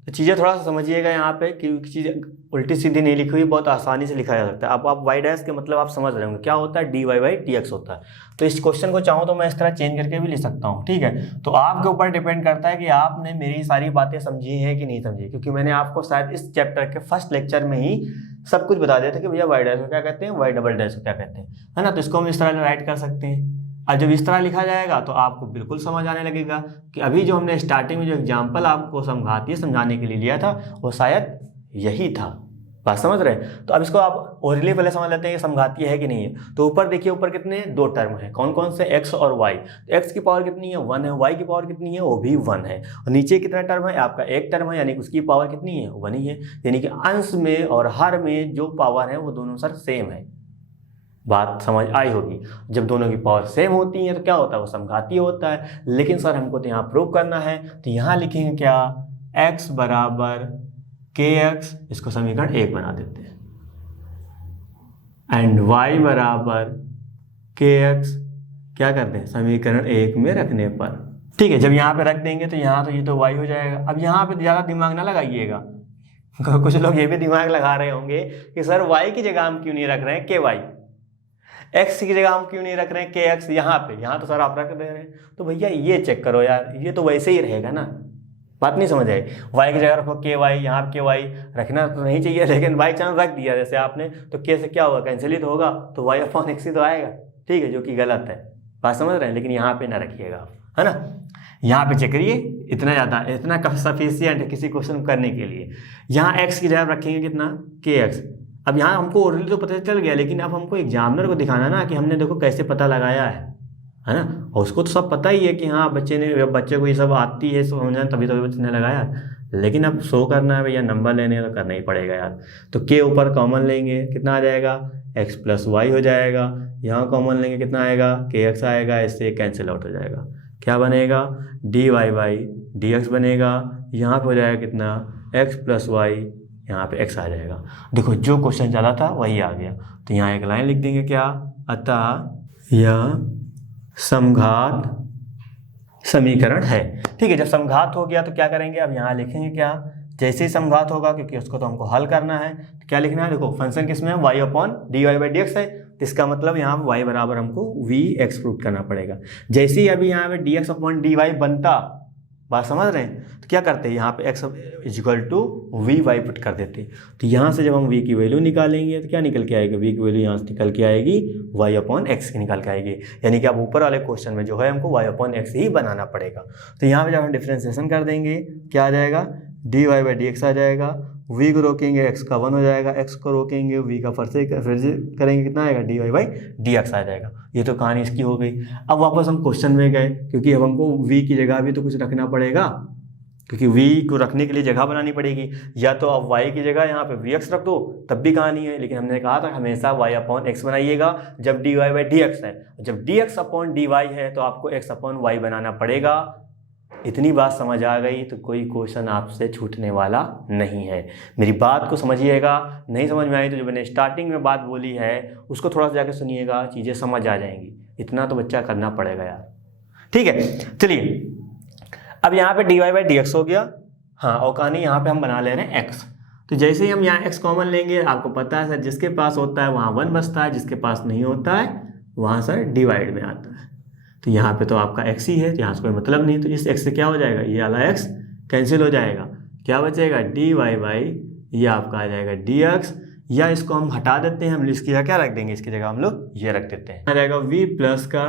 तो चीज़ें थोड़ा सा समझिएगा यहाँ पे, क्योंकि चीज़ें उल्टी सीधी नहीं लिखी हुई, बहुत आसानी से लिखा जा सकता है। अब आप y' के मतलब आप समझ रहे होंगे क्या होता है, dy/dx होता है। तो इस क्वेश्चन को चाहूँ तो मैं इस तरह चेंज करके भी लिख सकता हूँ, ठीक है। तो आपके ऊपर डिपेंड करता है कि आपने मेरी सारी बातें समझी हैं कि नहीं समझी, क्योंकि मैंने आपको शायद इस चैप्टर के फर्स्ट लेक्चर में ही सब कुछ बता दिया था कि भैया y' को क्या कहते हैं, y" को क्या कहते हैं, है ना। तो इसको हम इस तरह राइट कर सकते हैं। और जब इस तरह लिखा जाएगा तो आपको बिल्कुल समझ आने लगेगा कि अभी जो हमने स्टार्टिंग में जो एग्जाम्पल आपको समझाने के लिए लिया था वो शायद यही था। बात समझ रहे हैं। तो अब इसको आप ओरिजिनली पहले समझ लेते हैं कि समघातीय है कि नहीं है। तो ऊपर देखिए, ऊपर कितने 2 टर्म है, कौन कौन से, x और y। तो x की पावर कितनी है, 1 है, y की पावर कितनी है, वो भी 1 है। और नीचे कितना टर्म है, आपका एक टर्म है, यानी कि उसकी पावर कितनी है, 1 ही है। यानी कि अंश में और हर में जो पावर है वो दोनों सर सेम है। बात समझ आई होगी। जब दोनों की पावर सेम होती है तो क्या होता है, वो समघातीय होता है। लेकिन सर हमको तो यहाँ प्रूव करना है, तो यहाँ लिखेंगे क्या, x बराबर kx, इसको समीकरण 1 बना देते हैं, एंड y बराबर kx क्या करते हैं, समीकरण 1 में रखने पर। ठीक है, जब यहाँ पे रख देंगे तो यहाँ तो ये तो y हो जाएगा। अब यहाँ पे ज़्यादा दिमाग ना लगाइएगा, कुछ लोग ये भी दिमाग लगा रहे होंगे कि सर y की जगह हम क्यों नहीं रख रहे हैं ky, x की जगह हम क्यों नहीं रख रहे हैं kx, यहाँ तो सर आप रख दे रहे हैं। तो भैया ये चेक करो यार, ये तो वैसे ही रहेगा ना, बात नहीं समझ आई। y की जगह रखो ky, यहाँ पे ky रखना तो नहीं चाहिए, लेकिन बाई चांस रख दिया जैसे आपने, तो k से क्या होगा, कैंसिल ही तो होगा, तो y अपॉन x ही तो आएगा। ठीक है, जो कि गलत है, बात समझ रहे हैं। लेकिन यहाँ पे ना रखिएगा आप, है ना, यहाँ पे चेक करिए, इतना सफिशियंट है किसी क्वेश्चन करने के लिए। यहाँ x की जगह रखेंगे कितना, kx। अब यहाँ हमको ओरली तो पता चल गया, लेकिन अब हमको एग्जामिनर को दिखाना ना कि हमने देखो कैसे पता लगाया है ना। और उसको तो सब पता ही है कि हाँ बच्चे को ये सब आती है समझना, तभी तो बच्चे ने लगाया। लेकिन अब शो करना है भैया, नंबर लेने हैं तो करना ही पड़ेगा यार। तो के ऊपर कॉमन लेंगे, कितना आ जाएगा, x प्लस वाई हो जाएगा। यहाँ कॉमन लेंगे, कितना आएगा, के एक्स आएगा, इससे कैंसिल आउट हो जाएगा। क्या बनेगा, d Y by D x बनेगा। यहाँ पे हो जाएगा कितना, x प्लस वाई, यहाँ पे x आ जाएगा। देखो जो क्वेश्चन चला था वही आ गया। तो यहाँ एक लाइन लिख देंगे, क्या, अतः यह समघात समीकरण है। ठीक है, जब समघात हो गया तो क्या करेंगे, अब यहाँ लिखेंगे क्या, जैसे ही समघात होगा, क्योंकि उसको तो हमको हल करना है, तो क्या लिखना है, देखो फंक्शन किसमें है, y upon d Y by D x है, तो इसका मतलब यहाँ y बराबर हमको वी एक्स प्रूव करना पड़ेगा। जैसे ही अभी यहाँ पे d x upon d y बनता, बात समझ रहे हैं, तो क्या करते हैं, यहाँ पे x equal to we Y put कर देते हैं। तो यहाँ से जब हम v की वैल्यू निकालेंगे तो क्या निकल के आएगी, v की वैल्यू यहाँ से निकल के आएगी y अपॉन एक्स की निकल के आएगी। यानी कि अब ऊपर वाले क्वेश्चन में जो है हमको y अपॉन एक्स ही बनाना पड़ेगा। तो यहाँ पे जब हम डिफ्रेंसिएशन कर देंगे, क्या आ जाएगा, d Y by D x आ जाएगा, v को रोकेंगे x का 1 हो जाएगा, x को रोकेंगे v का फिर करेंगे, कितना आएगा, d Y by D x आ जाएगा। ये तो कहानी इसकी हो गई। अब वापस हम क्वेश्चन में गए, क्योंकि अब हमको v की जगह भी तो कुछ रखना पड़ेगा, क्योंकि v को रखने के लिए जगह बनानी पड़ेगी। या तो अब y की जगह यहाँ पे vx रख दो, तब भी कहानी है। लेकिन हमने कहा था हमेशा y अपॉन एक्स बनाइएगा जब d Y by D x है। जब d x upon d Y है तो आपको x अपॉन वाई बनाना पड़ेगा। इतनी बात समझ आ गई तो कोई क्वेश्चन आपसे छूटने वाला नहीं है। मेरी बात को समझिएगा, नहीं समझ में आई तो जो मैंने स्टार्टिंग में बात बोली है उसको थोड़ा सा जाके सुनिएगा, चीज़ें समझ आ जाएंगी। इतना तो बच्चा करना पड़ेगा यार। ठीक है, चलिए अब यहाँ पे d Y by D x हो गया। हाँ, और कहानी यहाँ पे हम बना ले रहे हैं x। तो जैसे ही हम यहाँ x कॉमन लेंगे, आपको पता है सर जिसके पास होता है वहाँ 1 बचता है, जिसके पास नहीं होता है वहाँ सर डिवाइड में आता है। तो यहाँ पे तो आपका x ही है, तो यहाँ से कोई मतलब नहीं। तो इस x से क्या हो जाएगा, ये वाला x कैंसिल हो जाएगा, क्या बचेगा, डी वाई बाई, ये आपका आ जाएगा डी एक्स। या इसको हम हटा देते हैं, हम इसकी जगह क्या रख देंगे, इसकी जगह हम लोग ये रख देते हैं, आ जाएगा v प्लस का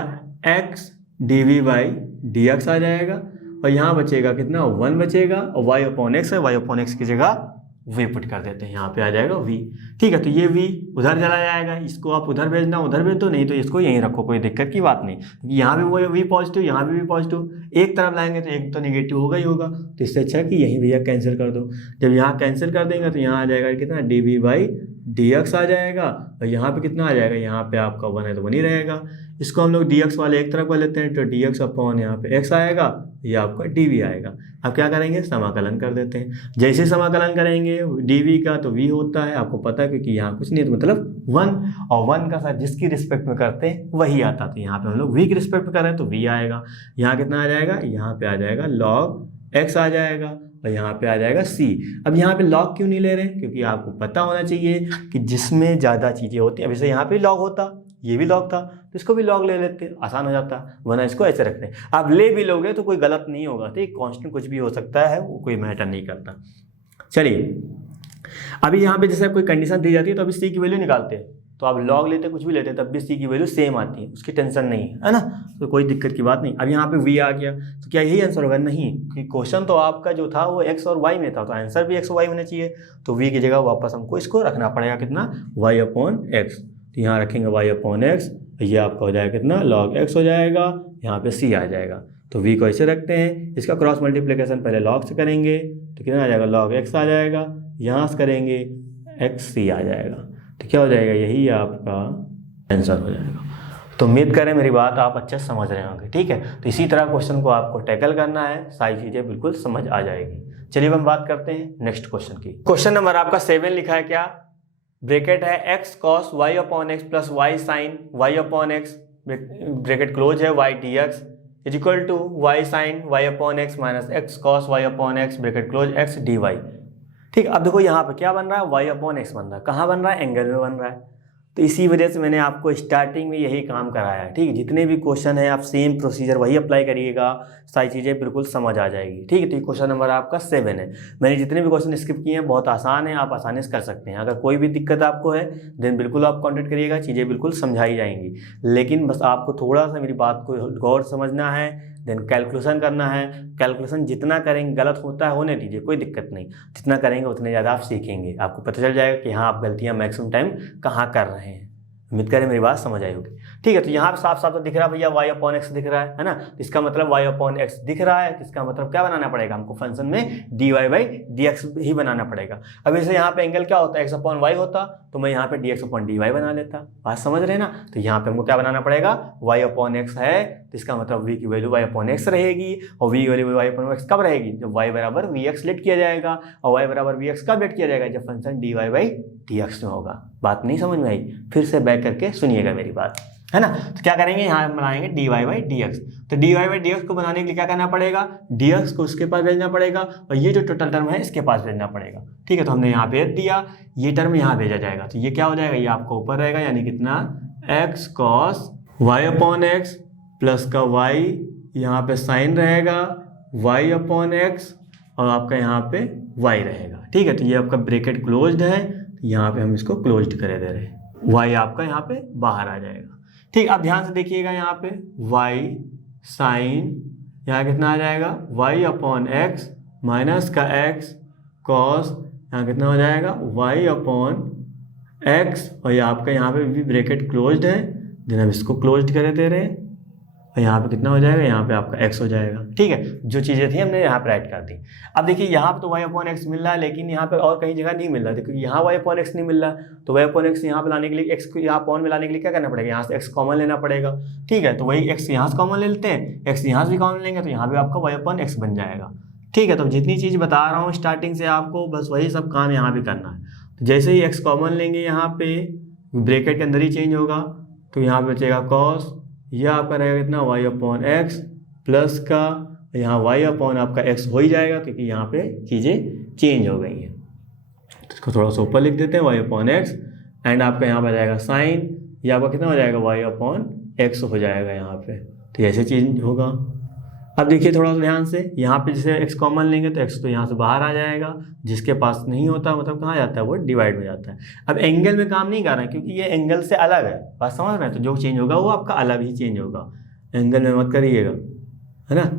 x d v by D x आ जाएगा। और यहाँ बचेगा कितना, 1 बचेगा, और y अपॉन एक्स है, y अपॉन एक्स की जगह v पुट कर देते हैं, यहाँ पे आ जाएगा v। ठीक है, तो ये v उधर चला जाएगा, इसको आप उधर भेजना उधर भेज दो, नहीं तो इसको यहीं रखो, कोई दिक्कत की बात नहीं। क्योंकि यहाँ भी वो v पॉजिटिव, यहाँ भी v पॉजिटिव, एक तरफ लाएंगे तो एक तो नेगेटिव होगा ही होगा। तो इससे अच्छा कि यहीं भैया कैंसिल कर दो। जब यहाँ कैंसिल कर देंगे तो यहाँ आ जाएगा कितना, d v by D x आ जाएगा। और यहाँ पे कितना आ जाएगा, यहाँ पे आपका 1 है तो 1 ही रहेगा। इसको हम लोग डी एक्स वाले एक तरफ कर लेते हैं, तो डी एक्स अपॉन यहाँ पे x आएगा, ये आपका डी वी आएगा। अब क्या करेंगे, समाकलन कर देते हैं। जैसे समाकलन करेंगे डी वी का तो v होता है, आपको पता है, क्योंकि यहाँ कुछ नहीं है तो मतलब 1, और 1 का साथ जिसकी रिस्पेक्ट में करते हैं वही आता। तो यहाँ पे हम लोग v की रिस्पेक्ट में कर रहे हैं तो v आएगा। यहाँ कितना आ जाएगा, यहाँ पे आ जाएगा log x आ जाएगा, और यहाँ पे आ जाएगा c। अब यहाँ पे log क्यों नहीं ले रहे हैं, क्योंकि आपको पता होना चाहिए कि जिसमें ज़्यादा चीज़ें होती हैं, अभी से यहाँ पे log होता, ये भी log था, तो इसको भी log ले लेते, आसान हो जाता। वरना इसको ऐसे रखते हैं। आप ले भी लोगे तो कोई गलत नहीं होगा, तो एक कांस्टेंट कुछ भी हो सकता है, वो कोई मैटर नहीं करता। चलिए अभी यहाँ पे जैसे कोई कंडीशन दी जाती है तो अभी c की वैल्यू निकालते हैं, तो आप log लेते कुछ भी लेते तब भी c की वैल्यू सेम आती है, उसकी टेंशन नहीं है ना, तो कोई दिक्कत की बात नहीं। अब यहाँ पे v आ गया तो क्या यही आंसर होगा, नहीं, क्योंकि क्वेश्चन तो आपका जो था वो x और y में था, तो आंसर भी x और y होना चाहिए। तो v की जगह वापस हमको इसको रखना पड़ेगा, कितना, y अपॉन एक्स। तो यहाँ रखेंगे y अपॉन एक्स, ये आपका हो जाएगा कितना, log x हो जाएगा, यहाँ पे c आ जाएगा। तो v को ऐसे रखते हैं, इसका क्रॉस मल्टीप्लिकेशन पहले log से करेंगे तो कितना आ जाएगा, log x आ जाएगा, यहाँ से करेंगे xc आ जाएगा। तो क्या हो जाएगा, यही आपका आंसर हो जाएगा। तो उम्मीद करें मेरी बात आप अच्छे से समझ रहे होंगे, ठीक है। तो इसी तरह क्वेश्चन को आपको टैकल करना है, सारी चीज़ें बिल्कुल समझ आ जाएगी। चलिए हम बात करते हैं नेक्स्ट क्वेश्चन की। क्वेश्चन नंबर आपका 7 लिखा है क्या, ब्रैकेट है x cos y upon x plus y sine y upon x bracket close है y dx is equal to y sine y upon x minus x cos y upon x bracket close x dy। ठीक, अब देखो यहाँ पे क्या बन रहा है, y अपॉन एक्स बन रहा है, कहाँ बन रहा है, एंगल में बन रहा है। तो इसी वजह से मैंने आपको स्टार्टिंग में यही काम कराया है, ठीक है। जितने भी क्वेश्चन है आप सेम प्रोसीजर वही अप्लाई करिएगा, सारी चीज़ें बिल्कुल समझ आ जाएगी, ठीक है। तो क्वेश्चन नंबर आपका 7 है। मैंने जितने भी क्वेश्चन स्किप किए हैं बहुत आसान है, आप आसानी से कर सकते हैं। अगर कोई भी दिक्कत आपको है देन बिल्कुल आप कॉन्टेक्ट करिएगा, चीज़ें बिल्कुल समझाई जाएंगी। लेकिन बस आपको थोड़ा सा मेरी बात को गौर समझना है, देन कैलकुलेशन करना है। कैलकुलेशन जितना करेंगे, गलत होता है होने दीजिए, कोई दिक्कत नहीं, जितना करेंगे उतने ज़्यादा आप सीखेंगे, आपको पता चल जाएगा कि हाँ आप गलतियाँ मैक्सिमम टाइम कहाँ कर रहे हैं। उम्मीद करें मेरी बात समझ आई होगी, ठीक है। तो यहाँ पे साफ साफ तो दिख रहा है भैया y अपॉन एक्स दिख रहा है ना, तो इसका मतलब y अपॉन एक्स दिख रहा है, तो इसका मतलब क्या बनाना पड़ेगा हमको, फंक्शन में dy बाई dx ही बनाना पड़ेगा। अब जैसे यहाँ पे एंगल क्या होता है, x अपॉन वाई होता, तो मैं यहाँ पे dx अपॉन dy बना लेता, बात समझ रहे हैं ना। तो यहाँ पे हमको क्या बनाना पड़ेगा, y अपॉन एक्स है, तो इसका मतलब v की वैल्यू y अपॉन एक्स रहेगी, और v की वैल्यू y अपॉन एक्स कब रहेगी, जब y बराबर vx लेट किया जाएगा, और y बराबर vx कब लेट किया जाएगा, जब फंक्शन dy बाई dx में होगा। बात नहीं समझ में आई, फिर से बैक करके सुनिएगा मेरी बात, है ना। तो क्या करेंगे, यहाँ बनाएंगे dy बाई dx। तो dy बाई dx को बनाने के लिए क्या करना पड़ेगा, dx को उसके पास भेजना पड़ेगा, और ये जो टोटल टर्म है इसके पास भेजना पड़ेगा, ठीक है। तो हमने यहाँ भेज दिया, ये टर्म यहाँ भेजा जाएगा, तो ये क्या हो जाएगा, ये आपको ऊपर रहेगा, यानी कितना x cos y upon x plus का y, यहाँ पे साइन रहेगा y अपॉन एक्स, और आपका यहाँ पे y रहेगा, ठीक है। तो ये आपका ब्रैकेट क्लोज्ड है, यहाँ पे हम इसको क्लोज्ड करे दे रहे हैं, y आपका यहाँ पे बाहर आ जाएगा, ठीक। आप ध्यान से देखिएगा, यहाँ पे y साइन, यहाँ कितना आ जाएगा y अपॉन एक्स माइनस का x कॉस, यहाँ कितना हो जाएगा y अपॉन x, और ये आपका यहाँ पे भी ब्रैकेट क्लोज्ड है, देन हम इसको क्लोज्ड करे दे रहे हैं, और यहाँ पे कितना हो जाएगा, यहाँ पे आपका x हो जाएगा, ठीक है। जो चीज़ें थी हमने यहाँ पे राइट कर दी। अब देखिए यहाँ पे तो y अपॉन एक्स मिल रहा है, लेकिन यहाँ पे और कहीं जगह नहीं मिल रहा, देखिए यहाँ y अपॉन एक्स नहीं मिल रहा, तो y अपॉन एक्स यहाँ पे लाने के लिए x को यहाँ अपॉन में लाने के लिए क्या करना पड़ेगा, यहाँ से x कॉमन लेना पड़ेगा, ठीक है। तो वही x यहाँ से कॉमन ले लेते हैं, x यहाँ से भी कॉमन लेंगे, तो यहाँ पे आपका y अपॉन एक्स बन जाएगा, ठीक है। तो जितनी चीज़ बता रहा हूँ स्टार्टिंग से आपको, बस वही सब काम यहाँ भी करना है। तो जैसे ही x कॉमन लेंगे, यहाँ पे ब्रैकेट के अंदर ही चेंज होगा, तो यहाँ पे बचेगा कॉस, यह आपका रहेगा कितना y अपॉन एक्स प्लस का, यहाँ y अपॉन आपका x हो ही जाएगा, क्योंकि यहाँ पे चीज़ें चेंज हो गई हैं। तो इसको थोड़ा सा ऊपर लिख देते हैं, y अपॉन एक्स, एंड आपका यहाँ पे आ जाएगा साइन, यह आपका कितना हो जाएगा, y अपॉन एक्स हो जाएगा यहाँ पे, तो ऐसे चीज होगा। अब देखिए थोड़ा सा ध्यान से, यहाँ पे जैसे x कॉमन लेंगे तो x तो यहाँ से बाहर आ जाएगा, जिसके पास नहीं होता मतलब कहाँ जाता है, वो डिवाइड में जाता है। अब एंगल में काम नहीं कर रहा है, क्योंकि ये एंगल से अलग है, बात समझ रहे हैं। तो जो चेंज होगा वो आपका अलग ही चेंज होगा, एंगल में मत करिएगा, है ना।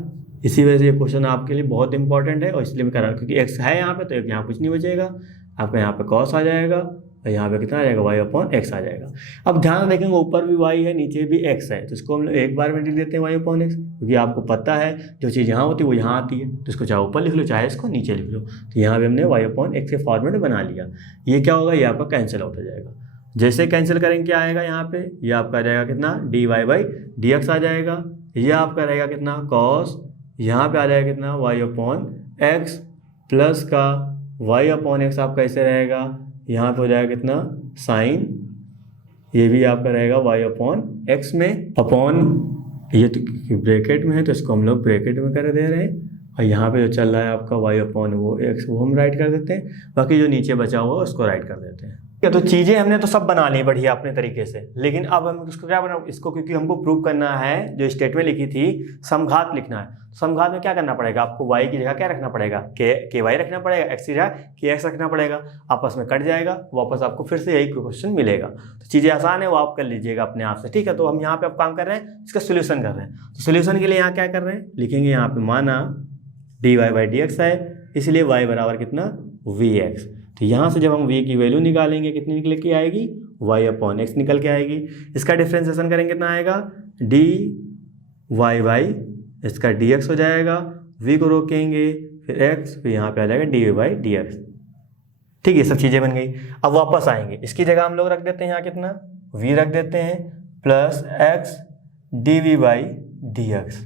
इसी वजह से ये क्वेश्चन आपके लिए बहुत इंपॉर्टेंट है, और इसलिए मैं कर रहा हूँ क्योंकि x है यहाँ पे, तो यहाँ कुछ नहीं बचेगा, आपका यहाँ पे कॉस आ जाएगा, और यहाँ पे कितना आ जाएगा, y अपॉन एक्स आ जाएगा। अब ध्यान देखेंगे ऊपर भी y है नीचे भी x है, तो इसको हम एक बार में लिख देते हैं y अपॉन एक्स, क्योंकि आपको पता है जो चीज़ यहाँ होती है वो यहाँ आती है, तो इसको चाहे ऊपर लिख लो चाहे इसको नीचे लिख लो। तो यहाँ पे हमने y अपॉन एक्स के फॉर्मेट बना लिया। ये क्या होगा, ये आपका कैंसिल आउट हो जाएगा। जैसे कैंसिल करेंगे क्या आएगा, यहाँ पे ये आपका आ जाएगा कितना, dy बाई dx आ जाएगा, ये आपका रहेगा कितना कॉस, यहाँ पे आ जाएगा कितना y अपॉन एक्स प्लस का y अपॉन एक्स आपका ऐसे रहेगा, यहाँ पे हो जाएगा कितना साइन, ये भी आपका रहेगा y अपॉन एक्स में, अपॉन ये तो ब्रैकेट में है तो इसको हम लोग ब्रैकेट में कर दे रहे हैं, और यहाँ पे जो चल रहा है आपका y अपॉन वो एक्स, वो हम राइट कर देते हैं, बाकी जो नीचे बचा हुआ उसको राइट कर देते हैं। तो चीज़ें हमने तो सब बना ली बढ़िया अपने तरीके से, लेकिन अब हम इसको क्या बना, इसको क्योंकि हमको प्रूव करना है, जो स्टेटमेंट लिखी थी समघात लिखना है। समघात में क्या करना पड़ेगा, आपको y की जगह क्या रखना पड़ेगा, के वाई रखना पड़ेगा, x की जगह के एक्स रखना पड़ेगा, आपस में कट जाएगा, वापस आपको फिर से यही क्वेश्चन मिलेगा। तो चीज़ें आसान है, वो आप कर लीजिएगा अपने आप से, ठीक है। तो हम यहाँ पे अब काम कर रहे हैं, इसका सोल्यूशन कर रहे हैं। तो सोल्यूशन के लिए यहाँ क्या कर रहे हैं, लिखेंगे यहाँ पे माना dy बाई dx है, इसलिए y बराबर कितना vx। तो यहाँ से जब हम v की वैल्यू निकालेंगे कितनी निकल के आएगी, y अपॉन एक्स निकल के आएगी। इसका डिफ्रेंसिएशन करेंगे कितना आएगा, dy बाई इसका dx हो जाएगा, v को रोकेंगे फिर x, फिर यहाँ पे आ जाएगा dy बाई dx, ठीक है। सब चीज़ें बन गई। अब वापस आएंगे, इसकी जगह हम लोग रख देते हैं यहाँ कितना v रख देते हैं plus x dv by D x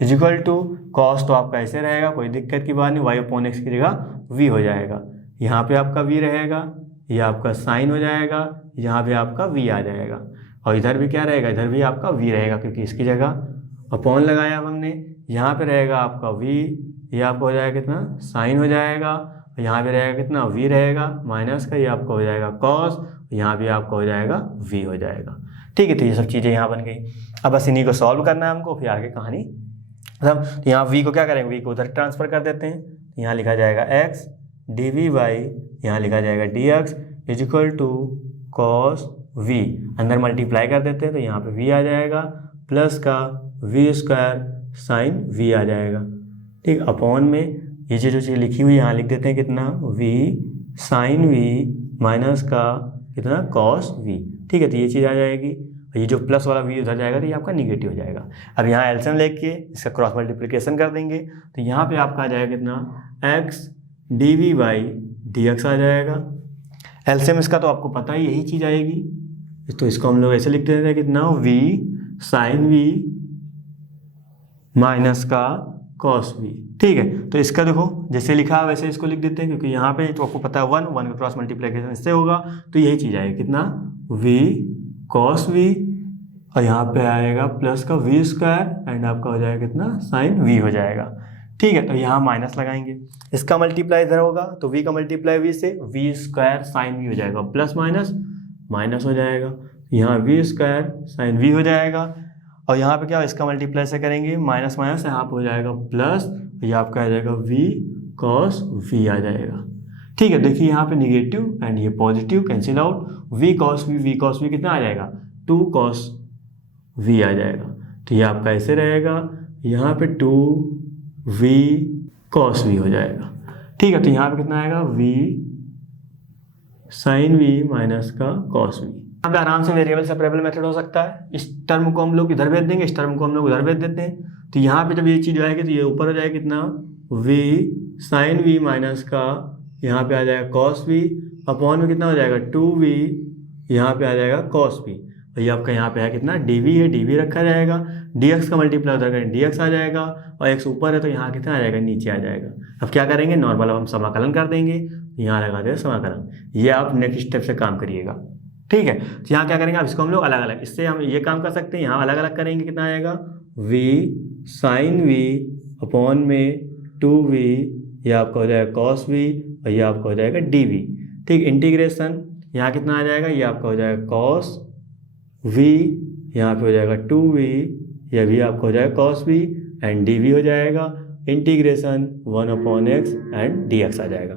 is equal to cos तो आपका ऐसे रहेगा, कोई दिक्कत की बात नहीं, y अपॉन एक्स की जगह v हो जाएगा। यहाँ पे आपका v रहेगा, ये आपका साइन हो जाएगा, यहाँ पे आपका v आ जाएगा और इधर भी क्या रहेगा, इधर भी आपका v रहेगा क्योंकि इसकी जगह अपॉन लगाया अब हमने। यहाँ पे रहेगा आपका v, ये आपको हो जाएगा कितना साइन हो जाएगा, यहाँ पे रहेगा कितना v रहेगा माइनस का, ये आपको हो जाएगा कॉस, यहाँ भी आपको हो जाएगा v हो जाएगा। ठीक है, तो ये सब चीज़ें यहाँ बन गई। अब बस इन्हीं को सॉल्व करना है हमको, फिर आगे कहानी मतलब। तो यहाँ v को क्या करेंगे, v को उधर ट्रांसफर कर देते हैं, तो यहाँ लिखा जाएगा x dv बाई यहाँ लिखा जाएगा dx is equal to cos v, अंदर मल्टीप्लाई कर देते हैं तो यहाँ पे v आ जाएगा प्लस का v स्क्वायर साइन v आ जाएगा। ठीक, अपॉन में ये जो चीज़ लिखी हुई यहाँ लिख देते हैं कितना v साइन v माइनस का कितना कॉस v। ठीक है, तो ये चीज़ आ जाएगी, ये जो प्लस वाला v उधर जाएगा तो ये आपका निगेटिव हो जाएगा। अब यहाँ एलसीएम लेके इसका क्रॉस मल्टीप्लिकेशन कर देंगे तो यहाँ पे आपका आ जाएगा कितना x dv बाई dx आ जाएगा। एलसीएम इसका तो आपको पता ही यही चीज़ आएगी, तो इसको हम लोग ऐसे लिख देते हैं कितना v साइन v माइनस का कॉस v। ठीक है, तो इसका देखो जैसे लिखा है वैसे इसको लिख देते हैं क्योंकि यहाँ पे तो आपको पता है 1 1 का क्रॉस मल्टीप्लिकेशन इससे होगा, तो यही चीज़ आएगी कितना v कॉस v और यहाँ पे आएगा प्लस का v स्क्वायर एंड आपका हो जाएगा कितना साइन v हो जाएगा। ठीक है, तो यहाँ माइनस लगाएंगे, इसका मल्टीप्लाई इधर होगा तो v का मल्टीप्लाई v से v स्क्वायर साइन v हो जाएगा, प्लस माइनस माइनस हो जाएगा, यहाँ v स्क्वायर साइन v हो जाएगा और यहाँ पे क्या इसका मल्टीप्लाई से करेंगे माइनस माइनस यहाँ पे हो जाएगा प्लस, ये आपका आ जाएगा v कॉस v आ जाएगा। ठीक है, देखिए यहाँ पे निगेटिव एंड ये positive cancel out, v cos v कितना आ जाएगा 2 कॉस v आ जाएगा, तो ये आपका ऐसे रहेगा, यहाँ पे 2v कॉस v हो जाएगा। ठीक है, तो यहाँ पे कितना आएगा v साइन v माइनस का कॉस v। यहाँ पे आराम से वेरिएबल सेपरेबल मेथड हो सकता है, इस टर्म को हम लोग इधर भेज देंगे, इस टर्म को हम लोग उधर भेज देते हैं, तो यहाँ पे जब ये चीज़ आएगी तो ये ऊपर हो जाएगा कितना v साइन v माइनस का यहाँ पे आ जाएगा कॉस v अपॉन में कितना हो जाएगा 2v यहाँ पे आ जाएगा कॉस v, और ये आपका यहाँ पे है कितना dv है, dv रखा जाएगा, dx का मल्टीप्लाई उधर करें dx आ जाएगा और x ऊपर है तो यहाँ कितना आ जाएगा नीचे आ जाएगा। अब क्या करेंगे नॉर्मल, अब हम समाकलन कर देंगे, यहाँ लगा देंगे समाकलन, ये आप नेक्स्ट स्टेप से काम करिएगा। ठीक है, तो यहाँ क्या करेंगे अब इसको हम लोग अलग अलग, इससे हम ये काम कर सकते हैं, यहाँ अलग अलग करेंगे कितना आएगा v साइन v अपॉन में 2v, ये आपका हो जाएगा कॉस v और ये आपका हो जाएगा dv। ठीक, इंटीग्रेशन यहाँ कितना आ जाएगा, ये आपका हो जाएगा कॉस v, यहाँ पे हो जाएगा 2v, यह भी आपका हो जाएगा कॉस v एंड dv हो जाएगा, इंटीग्रेशन 1/x एंड dx आ जाएगा।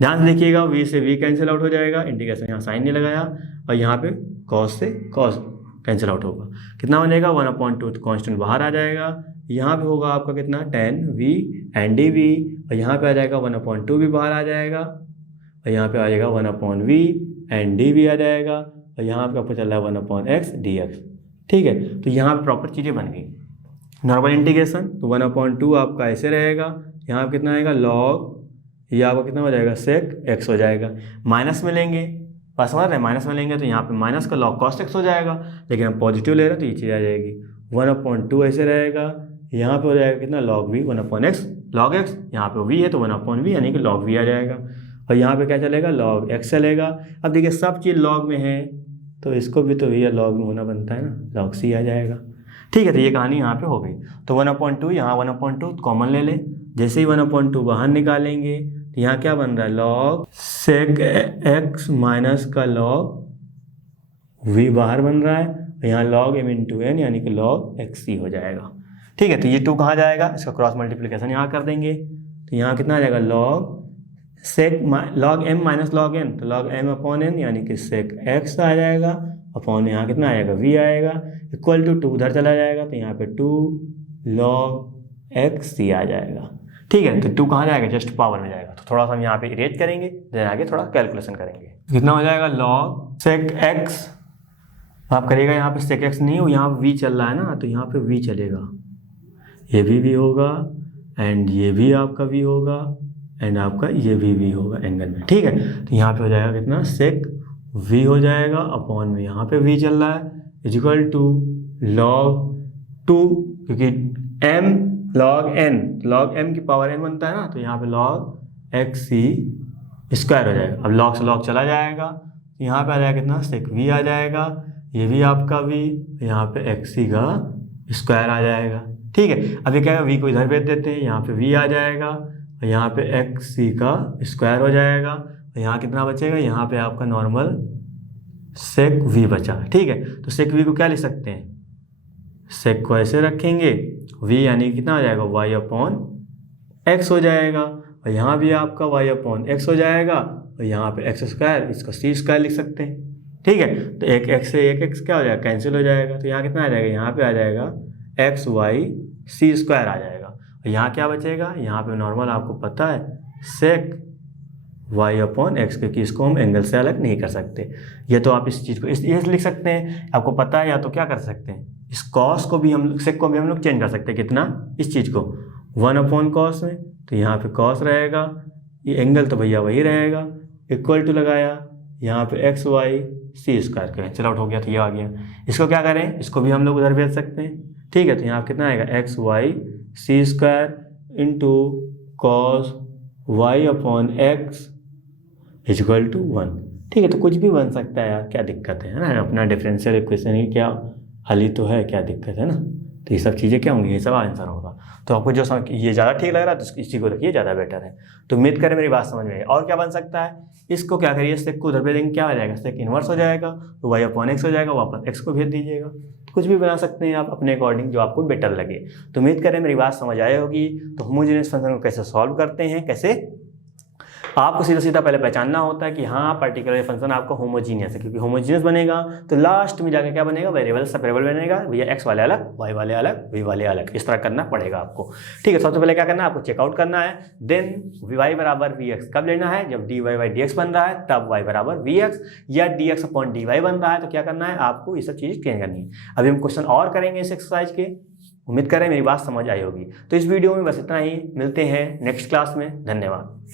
ध्यान से देखिएगा v से v कैंसिल आउट हो जाएगा, इंटीग्रेशन यहाँ साइन नहीं लगाया और यहाँ पे कॉस से कॉस कैंसिल आउट होगा, कितना हो जाएगा 1/2 कॉन्स्टेंट बाहर आ जाएगा, यहाँ पे होगा आपका कितना tan v एंड dv और यहाँ पे आ जाएगा 1/2 भी बाहर आ जाएगा और यहाँ पे आ जाएगा 1/v एंड dv आ जाएगा और यहाँ पे आपको चल रहा है 1/x dx। ठीक है, तो यहाँ पे प्रॉपर चीज़ें बन गई। नॉर्मल इंटीग्रेशन तो 1/2 आपका ऐसे रहेगा, यहाँ पे कितना आएगा log, ये आपका कितना हो जाएगा sec x हो जाएगा, माइनस में लेंगे बस समझ रहे हैं, माइनस में लेंगे तो यहाँ पे माइनस का log cos x हो जाएगा, लेकिन हम पॉजिटिव ले रहे हैं तो ये चीज़ आ जाएगी 1/2 ऐसे रहेगा, यहाँ पे हो जाएगा कितना log v 1/x log x, यहाँ पे v है तो 1/v यानी कि log v आ जाएगा और यहाँ पे क्या चलेगा log x चलेगा। अब देखिए सब चीज़ log में है तो इसको भी तो v log में होना बनता है ना, log c आ जाएगा। ठीक है, तो ये कहानी यहाँ पे हो गई। तो 1/2 यहाँ 1/2 कॉमन ले लें, जैसे ही 1/2 बाहर निकालेंगे तो यहाँ क्या बन रहा है log sec x माइनस का log v बाहर बन रहा है, यहाँ log m इंटू n यानी कि log xc हो जाएगा। ठीक है, तो ये 2 कहाँ जाएगा, इसका क्रॉस मल्टीप्लिकेशन यहाँ कर देंगे तो यहाँ कितना आ जाएगा log log m minus log n, तो log m अपॉन n यानी कि sec x आ जाएगा अपॉन यहाँ कितना आएगा v आएगा इक्वल टू 2 उधर चला जाएगा तो यहाँ पे 2 log xc आ जाएगा। ठीक है, तो 2 कहाँ जाएगा जस्ट पावर में जाएगा, तो थोड़ा सा हम यहाँ पे इरेज करेंगे, देन आगे थोड़ा कैलकुलेशन करेंगे। कितना हो जाएगा log sec x, आप करिएगा यहाँ पे sec x नहीं हो, यहाँ v चल रहा है ना तो यहाँ पे v चलेगा, ये भी v होगा एंड ये भी आपका v होगा एंड आपका ये भी v होगा एंगल में। ठीक है, तो यहाँ पे हो जाएगा कितना sec v हो जाएगा अपॉन में यहाँ पे v चल रहा है इज इक्वल टू log 2, क्योंकि m log m की पावर n बनता है ना, तो यहाँ पे log xc स्क्वायर हो जाएगा। अब log से log चला जाएगा, यहाँ पे आ जाएगा कितना, sec v आ जाएगा, ये भी आपका v, यहाँ पे xc का स्क्वायर आ जाएगा। ठीक है, अब ये क्या है, v को इधर भेज देते हैं, यहाँ पे v आ जाएगा और यहाँ पे xc का स्क्वायर हो जाएगा और यहाँ कितना बचेगा, यहाँ पे आपका नॉर्मल sec v बचा। ठीक है, तो sec v को क्या लिख सकते हैं, sec को ऐसे रखेंगे, v यानी कितना हो जाएगा, y अपॉन x हो जाएगा और यहाँ भी आपका y अपॉन x हो जाएगा और यहाँ पे x स्क्वायर, इसको c स्क्वायर लिख सकते हैं। ठीक है, तो एक x से एक x क्या हो जाएगा, कैंसिल हो जाएगा, तो यहाँ कितना आ जाएगा, यहाँ पे आ जाएगा x y c स्क्वायर आ जाएगा और यहाँ क्या बचेगा, यहाँ पे नॉर्मल आपको पता है sec y अपॉन एक्स, क्योंकि इसको हम एंगल से अलग नहीं कर सकते। ये तो आप इस चीज़ को ये लिख सकते हैं, आपको पता है, या तो क्या कर सकते हैं, इस कॉस को भी हम सेक को भी हम लोग चेंज कर सकते हैं, कितना, इस चीज़ को 1 अपॉन कॉस में, तो यहाँ पे कॉस रहेगा, ये एंगल तो भैया वही रहेगा, इक्वल टू लगाया, यहाँ पे x y c square cancel out हो गया, तो ये आ गया। इसको क्या करें, इसको भी हम लोग उधर भेज सकते हैं। ठीक है, तो यहाँ कितना आएगा, x y c square into cos y upon x is equal to 1। ठीक है, तो कुछ भी बन सकता है यार, क्या दिक्कत है ना, अपना डिफरेंशियल इक्वेशन ही क्या हल ही तो है, क्या दिक्कत है ना। तो ये सब चीज़ें क्या होंगी, ये सब आंसर होगा। तो आपको जो समझ ये ज़्यादा ठीक लग रहा है तो इसी को रखिए, ज़्यादा बेटर है। तो उम्मीद करें मेरी बात समझ में आई। और क्या बन सकता है, इसको क्या करिए, सेक को उधर भेज देंगे, क्या हो जाएगा, सेक इन्वर्स हो जाएगा, तो वाई अपॉन एक्स हो जाएगा, वापस एक्स को भेज दीजिएगा। कुछ भी बना सकते हैं आप अपने अकॉर्डिंग, जो आपको बेटर लगे। तो उम्मीद करें मेरी बात समझ आई होगी। तो होमोजेनियस फंक्शन को कैसे सॉल्व करते हैं, कैसे आपको सीधा सीधा पहले पहचानना होता है कि हाँ पर्टिकुलर फंक्शन आपका होमोजीनियस है, क्योंकि होमोजीनियस बनेगा तो लास्ट में जाकर क्या बनेगा, वेरिएबल सेपरेबल बनेगा, भैया एक्स वाले अलग, वाई वाले अलग, वी वाले अलग, इस तरह करना पड़ेगा आपको। ठीक है, सबसे पहले क्या करना है, आपको चेकआउट करना है, देन वी बराबर वी एक्स कब लेना है, जब d Y by D x बन रहा है, तब वाई बराबर वी एक्स, या d x upon d y बन रहा है, तो क्या करना है, आपको ये सब चीज़ चेंज करनी है। अभी हम क्वेश्चन और करेंगे इस एक्सरसाइज के। उम्मीद करें मेरी बात समझ आई होगी। तो इस वीडियो में बस इतना ही, मिलते हैं नेक्स्ट क्लास में। धन्यवाद।